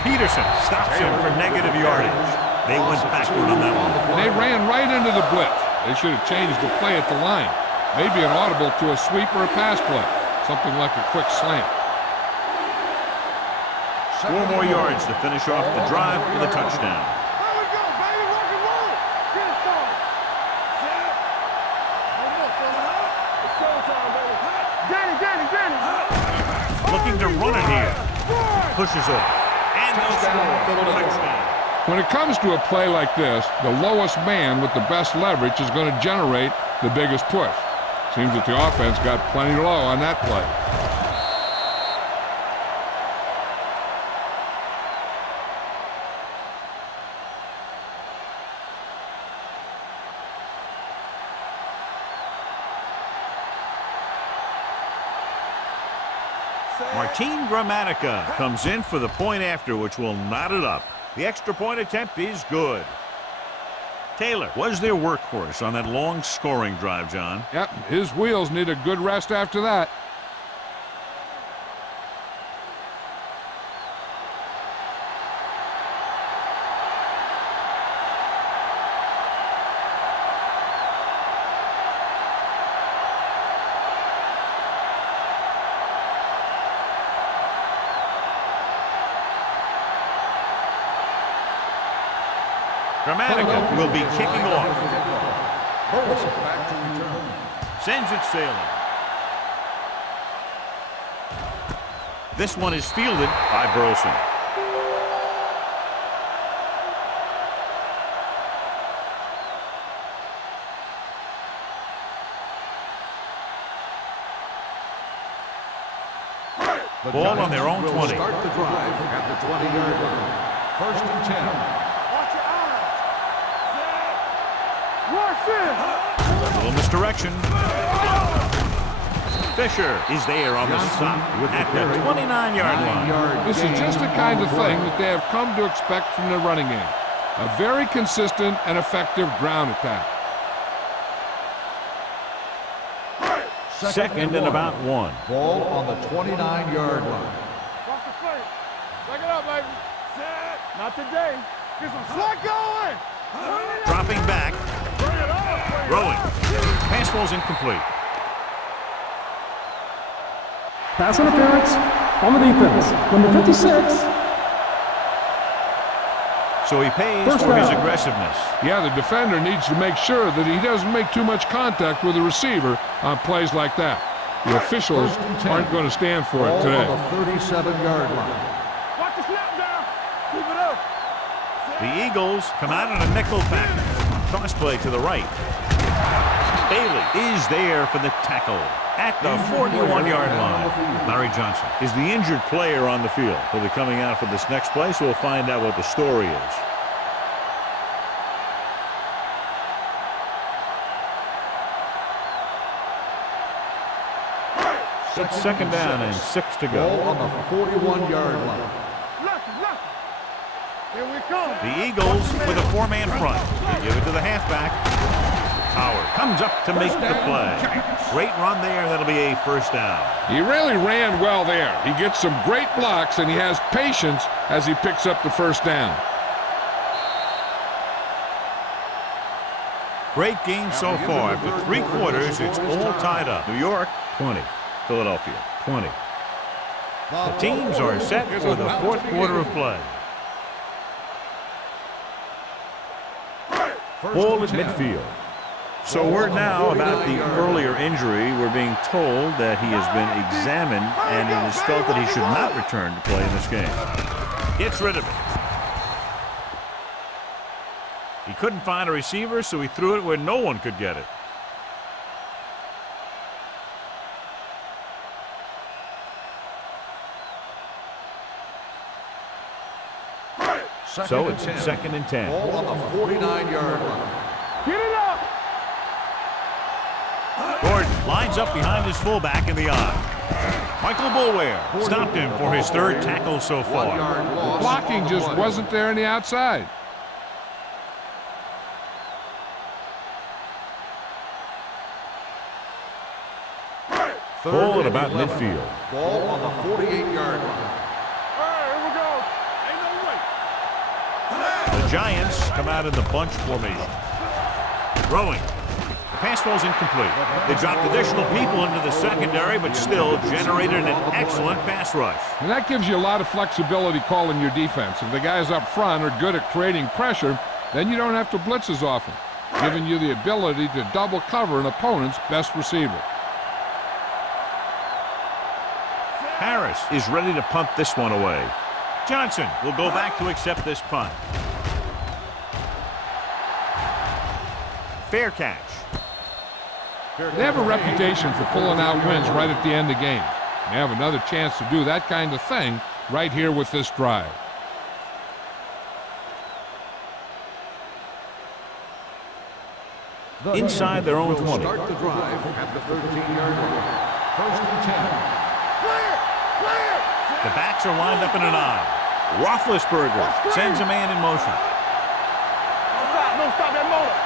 Peterson stops him for negative yardage. They went backward on that one. They ran right into the blitz. They should have changed the play at the line. Maybe an audible to a sweep or a pass play. Something like a quick slant. 4 more yards to finish off the drive with a touchdown. There we go, baby. Rock and roll. Get it started. It's showtime, baby. Looking to run it here. Pushes off. And they'll score for the touchdown. When it comes to a play like this, the lowest man with the best leverage is going to generate the biggest push. Seems that the offense got plenty low on that play. Martin Gramatica comes in for the point after, which will knot it up. The extra point attempt is good. Taylor was their workhorse on that long scoring drive, John. Yep, his wheels need a good rest after that. Gramatica will be kicking off. Back to return. Sends it sailing. This one is fielded by Burleson. The Ball on Giants their own will 20. Start the drive at the 20-yard line. First and 10. Watch your eyes. Rush in. A little misdirection. Fisher is there on the stop at the 29-yard line. This is just the kind of thing that they have come to expect from their running game. A very consistent and effective ground attack. Second and about 1. Ball on the 29-yard line. Watch the face. Back it up, baby. Set. Not today. Get some slack going. Dropping back. Bring it on. Throwing. Pass ball's incomplete. Pass interference on the defense. Number 56. So he pays First for his down. aggressiveness. Yeah, the defender needs to make sure that he doesn't make too much contact with the receiver on plays like that. The officials First and 10. aren't going to stand for it Ball today. on the 37-yard line. Watch the snap down. Keep it up. The Eagles come out in a nickel package. Toss play to the right. Bailey is there for the tackle at the 41-yard line. Larry Johnson is the injured player on the field. He'll be coming out for this next play, so we'll find out what the story is. It's second down and 6 to Ball go. on the 41-yard line. Lucky. Here we come. The Eagles with a 4-man front. They give it to the halfback. Howard comes up to make the play. Great run there. That'll be a first down. He really ran well there. He gets some great blocks, and he has patience as he picks up the first down. Great game so far. After 3 quarters, it's all tied up. New York, 20. Philadelphia, 20. The teams are set for the 4th quarter of play. Ball at midfield. So word now about the earlier injury. We're being told that he has been examined and it is felt that he should not return to play in this game. Gets rid of it. He couldn't find a receiver, so he threw it where no one could get it. So it's second and 10. Ball on the 49-yard line. Get it up. Gordon lines up behind his fullback in the eye. Michael Boulware stopped him for his 3rd tackle so 1 far. yard loss. Blocking on the just play. wasn't there on the outside. Ball at and about 11. midfield. Ball on the 48-yard line. All right, here we go. Ain't no way. The Giants come out in the bunch formation. Throwing. The pass ball's incomplete. They dropped additional people into the secondary, but still generated an excellent pass rush. And that gives you a lot of flexibility calling your defense. If the guys up front are good at creating pressure, then you don't have to blitz as often, giving you the ability to double cover an opponent's best receiver. Harris is ready to punt this one away. Johnson will go back to accept this punt. Fair catch. They have a reputation for pulling out wins right at the end of games. They have another chance to do that kind of thing right here with this drive. Inside their own 20. Start the drive at the 13-yard line. First and 10. Clear. Clear. The backs are lined up in an eye. Roethlisberger sends a man in motion. No, stop that motor.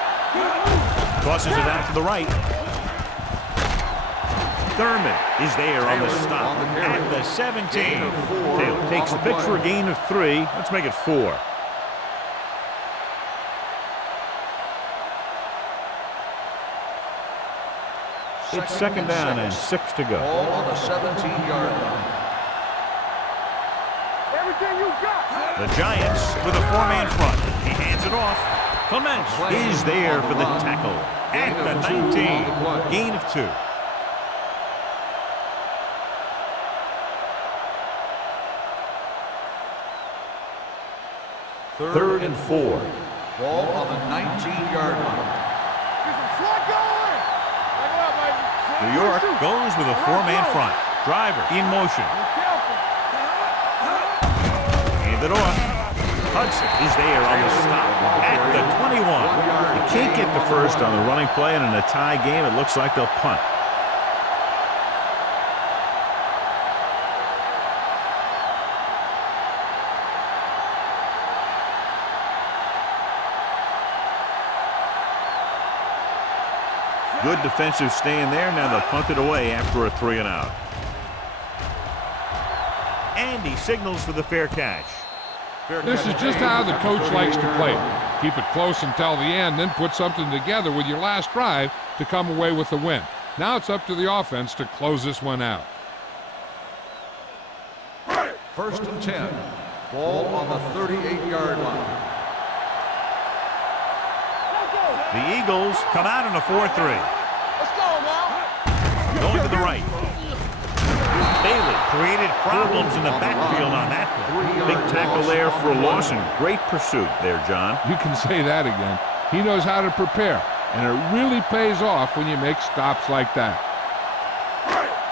Tosses it out to the right. Thurman is there on the stop at the 17. Taylor takes the pitch for a gain of 3. Let's make it 4. It's second down and 6 to go. Ball on the 17-yard line. Everything you got. The Giants with a 4-man front. He hands it off. Clements is there for the tackle at the 19. Gain of 2. Third and 4. Ball on the 19-yard line. New York goes with a 4-man front. Driver in motion. Hand it off. Hudson is there on the stop at the 21. You can't get the first on the running play, and in a tie game, it looks like they'll punt. Good defensive stand there. Now they'll punt it away after a 3-and-out. And he signals for the fair catch. This is just how the coach likes to play it. Keep it close until the end, then put something together with your last drive to come away with the win. Now it's up to the offense to close this one out. First and 10. Ball on the 38-yard line. The Eagles come out in a 4-3. Let's go now. Going to the right. Bailey created problems in the backfield on that one. Big tackle there for Lawson. Great pursuit there, John. You can say that again. He knows how to prepare, and it really pays off when you make stops like that.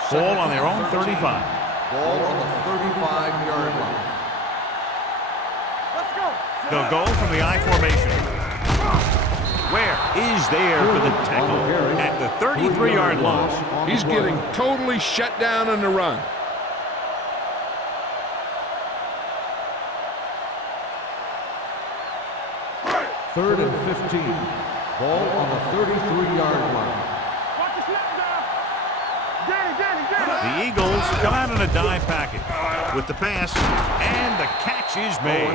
Ball on their own 35. Ball on the 35-yard line. Let's go. They'll go from the I formation. Where is there for the tackle at the 33-yard line. He's getting totally shut down on the run. Third and 15. Ball on the 33-yard line. Watch the snap down. The Eagles come out in a dime package with the pass, and the catch is made.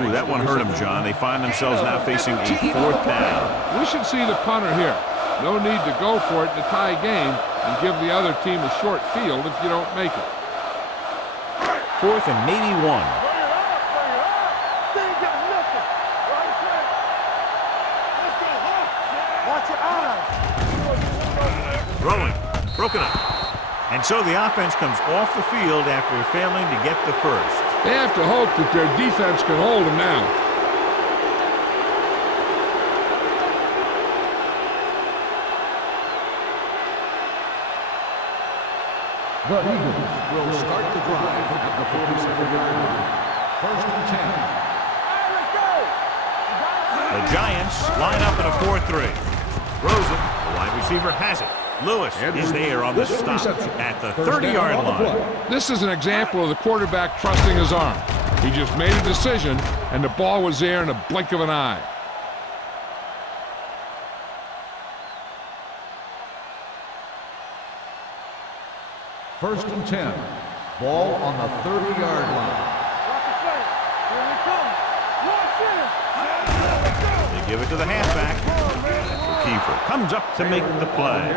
Ooh, that one hurt him, John. They find themselves now facing a 4th down. We should see the punter here. No need to go for it in a tie game and give the other team a short field if you don't make it. 4th and maybe 1. Bring it up. They ain't got nothing. Right side. Let's go. Watch your eyes. Throwing. Broken up. And so the offense comes off the field after failing to get the first. They have to hope that their defense can hold them now. The Eagles will start the drive at the 47-yard line. First and 10. The Giants line up in a 4-3. Rosen, the wide receiver, has it. Lewis is there on the stop at the 30-yard line. This is an example of the quarterback trusting his arm. He just made a decision, and the ball was there in a blink of an eye. First and 10. Ball on the 30-yard line. They give it to the halfback. Kiefer comes up to make the play.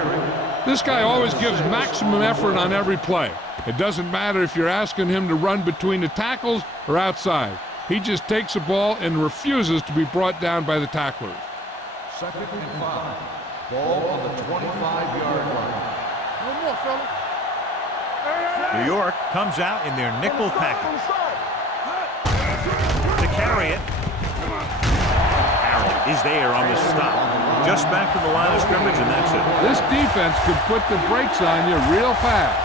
This guy always gives maximum effort on every play. It doesn't matter if you're asking him to run between the tackles or outside. He just takes the ball and refuses to be brought down by the tacklers. Second and 5. Ball on the 25-yard line. One more, fella. New York comes out in their nickel package. To carry it. Harrell is there on the stop. Just back to the line of scrimmage, and that's it. This defense could put the brakes on you real fast.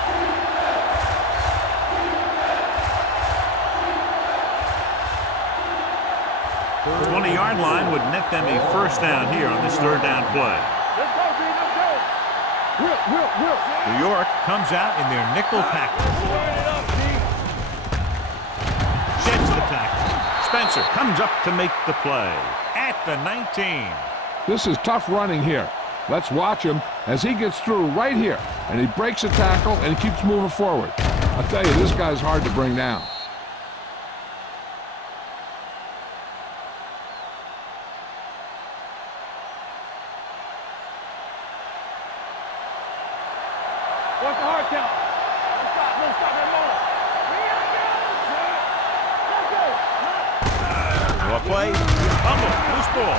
Let's The 20-yard line would net them a first down here on this third down play. go, B. Let's go. Whip. New York comes out in their nickel package. Spencer comes up to make the play at the 19. This is tough running here. Let's watch him as he gets through right here. And he breaks a tackle and keeps moving forward. I'll tell you, this guy's hard to bring down. What's the hard count? Let's stop that moment. What play? Fumble. Loose ball.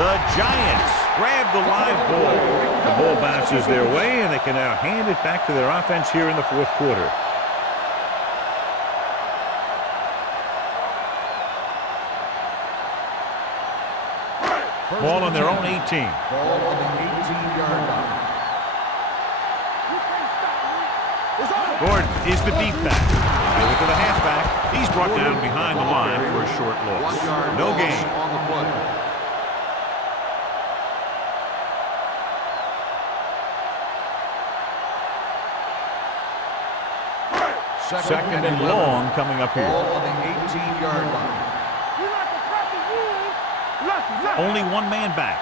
The Giants grab the live ball. The ball bounces their way, and they can now hand it back to their offense here in the fourth quarter. Ball on their own 18. Ball on the 18-yard line. Gordon is the deep back. Give it to the halfback. He's brought down behind the line for a short loss. No gain. On the play. Second and long coming up here. Ball on the 18-yard line. Only one man back.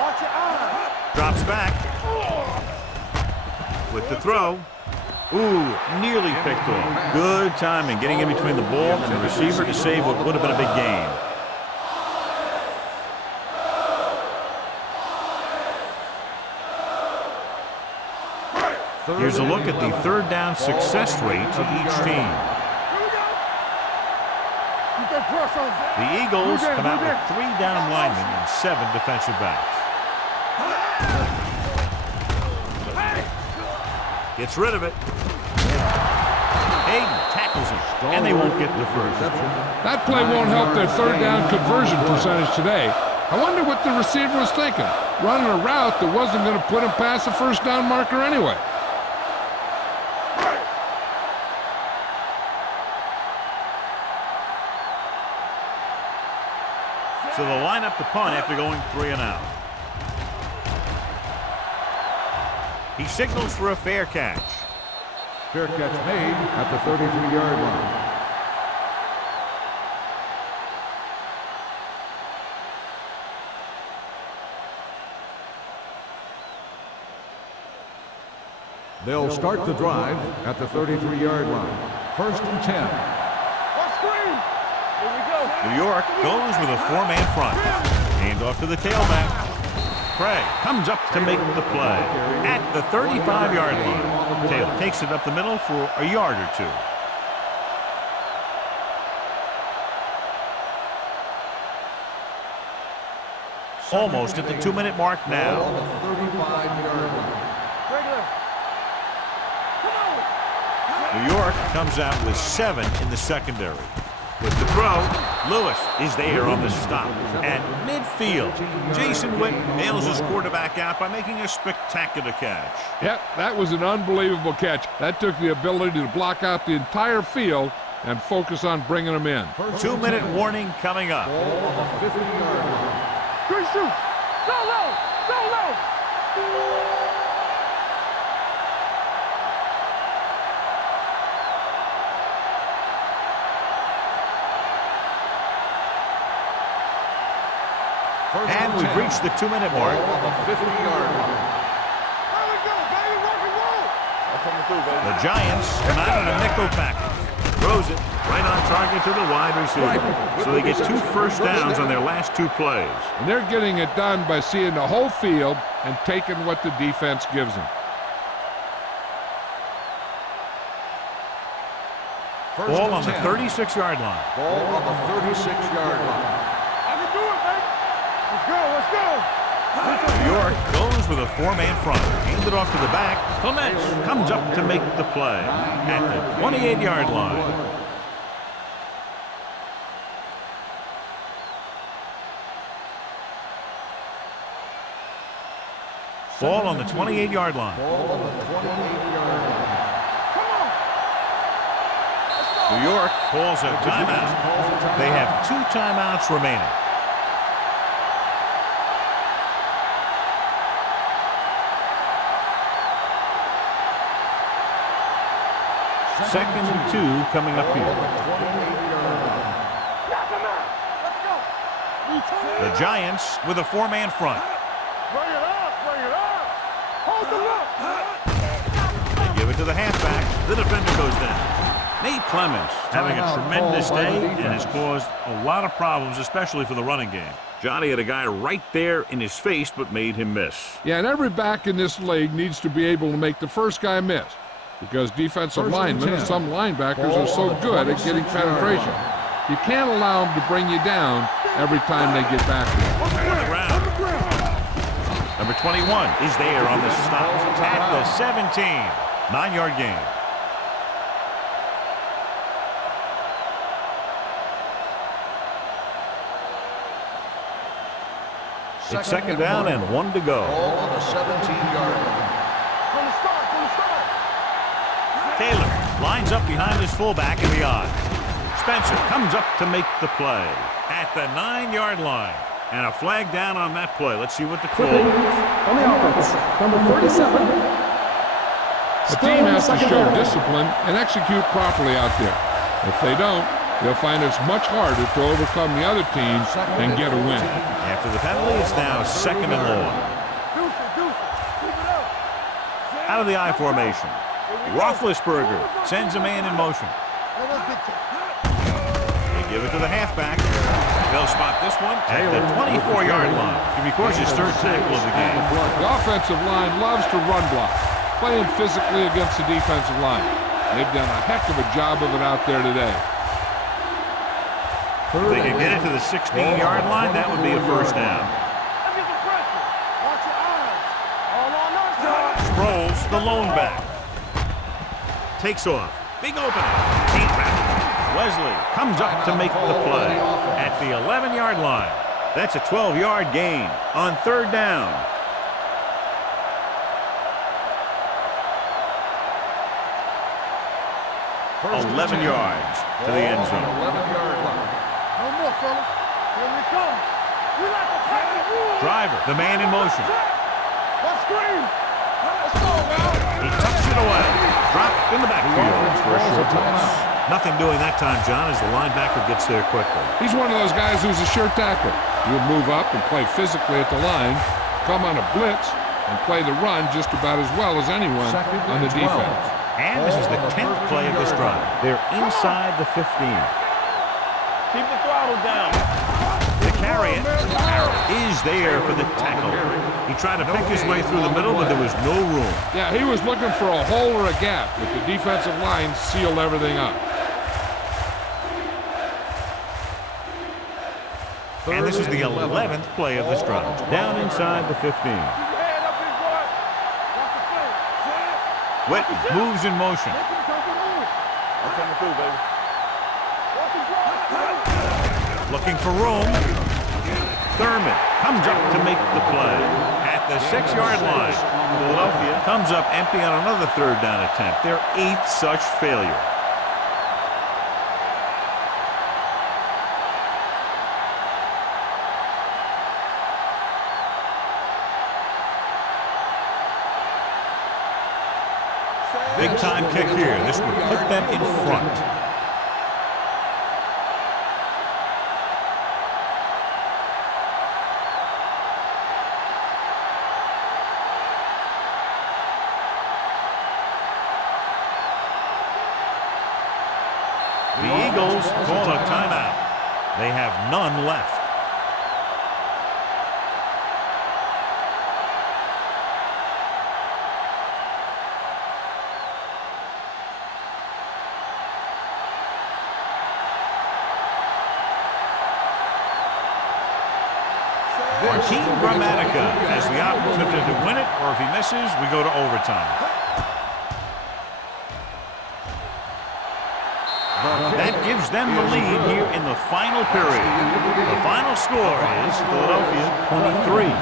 Watch your eyes. Drops back. With the throw. Ooh, nearly picked off. Good timing, getting in between the ball and the receiver to save what would have been a big gain. Here's a look at the third down success rate of each team. The Eagles come out with 3 down linemen and 7 defensive backs. Gets rid of it. Hayden tackles him, and they won't get the first. That play won't help their third down conversion percentage today. I wonder what the receiver was thinking. Running a route that wasn't going to put him past the first down marker anyway. So they'll line up the punt after going 3 and out. He signals for a fair catch. Fair catch made at the 33-yard line. They'll start the drive at the 33-yard line. 1st and 10. Here we go. New York goes with a 4-man front. Hand off to the tailback. Craig comes up to make the play at the 35-yard line. Taylor takes it up the middle for a yard or 2. Almost at the 2-minute mark now. On the 35-yard line. New York comes out with 7 in the secondary. With the throw, Lewis is there on the stop. At midfield, Jason Witten nails his quarterback out by making a spectacular catch. Yep, that was an unbelievable catch. That took the ability to block out the entire field and focus on bringing them in. 2-minute warning coming up. Ball on the 50-yard line. Good shoot. Go low. Go low. And we've reached the 2-minute mark. Ball on the 50-yard line. The Giants come out in a nickel package. Throws it right on target to the wide receiver. So they get 2 first downs on their last 2 plays. And they're getting it done by seeing the whole field and taking what the defense gives them. Ball on the 36-yard line. Ball on the 36-yard line. I can do it, man. Let's go. New York goes with a 4-man front. Handed off to the back. Clements comes up to make the play at the 28-yard line. Ball on the 28-yard line. Ball on the 28-yard line. New York calls a timeout. They have 2 timeouts remaining. 2nd and 2 coming up here. The Giants with a 4-man front. Bring it up, bring it up. Hold them up. They give it to the halfback. The defender goes down. Nate Clements having a tremendous day and has caused a lot of problems, especially for the running game. Johnny had a guy right there in his face, but made him miss. Yeah, and every back in this league needs to be able to make the first guy miss, because defensive linemen and some linebackers are so good at getting penetration. You can't allow them to bring you down every time they get back to you. Number 21 is there on the stop at the 17. 9-yard gain. It's 2nd down and 1 to go. Ball on the 17-yard line. From the start, from the start. Taylor lines up behind his fullback in the I. Spencer comes up to make the play at the 9-yard line. And a flag down on that play. Let's see what the call is. On the offense, number 37. The team has to show discipline and execute properly out there. If they don't, they'll find it's much harder to overcome the other team and get a win. After the penalty, it's now 2nd and long. Out of the I formation. Roethlisberger sends a man in motion. They give it to the halfback. They'll spot this one at the 24-yard line. He records his 3rd tackle of the game. The offensive line loves to run block, playing physically against the defensive line. They've done a heck of a job of it out there today. If they can get it to the 16-yard line, that would be a first down. Sproles, the lone back. Takes off. Big opening. Can't wrap it. Wesley comes up to make the play at the 11-yard line. That's a 12-yard gain on 3rd down. First 11 yards to the end zone. 11-yard line. No more, fella. Here we come. We like to take the rule. Driver, the man in motion. Let's scream. Let's go, man. He tucks it away. Dropped in the backfield for a short pass. Nothing doing that time, John, as the linebacker gets there quickly. He's one of those guys who's a sure tackler. He'll move up and play physically at the line, come on a blitz, and play the run just about as well as anyone on the defense. And this is the 10th play of this drive. They're inside the 15. Keep the throttle down. The carry is there for the tackle. He tried to pick his way through the middle, but there was no room. Yeah, he was looking for a hole or a gap, but the defensive line sealed everything up. And this is the 11th play of this drive. Down inside the 15. Whitten moves in motion. Looking for room. Thurman comes up to make the play at the 6-yard line. Philadelphia comes up empty on another 3rd down attempt. Their 8th such failure. Big time kick here. This would put them in front. The Eagles call a timeout. They have none left. Martin Gramatica has the opportunity to win it, or if he misses, we go to overtime. That gives them the lead here in the final period. The final score is Philadelphia 23,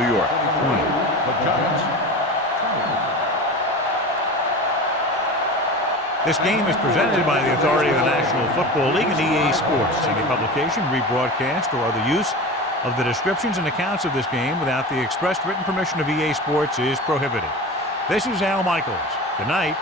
New York 20. The Giants. This game is presented by the authority of the National Football League and EA Sports. Any publication, rebroadcast, or other use of the descriptions and accounts of this game without the expressed written permission of EA Sports is prohibited. This is Al Michaels. Good night.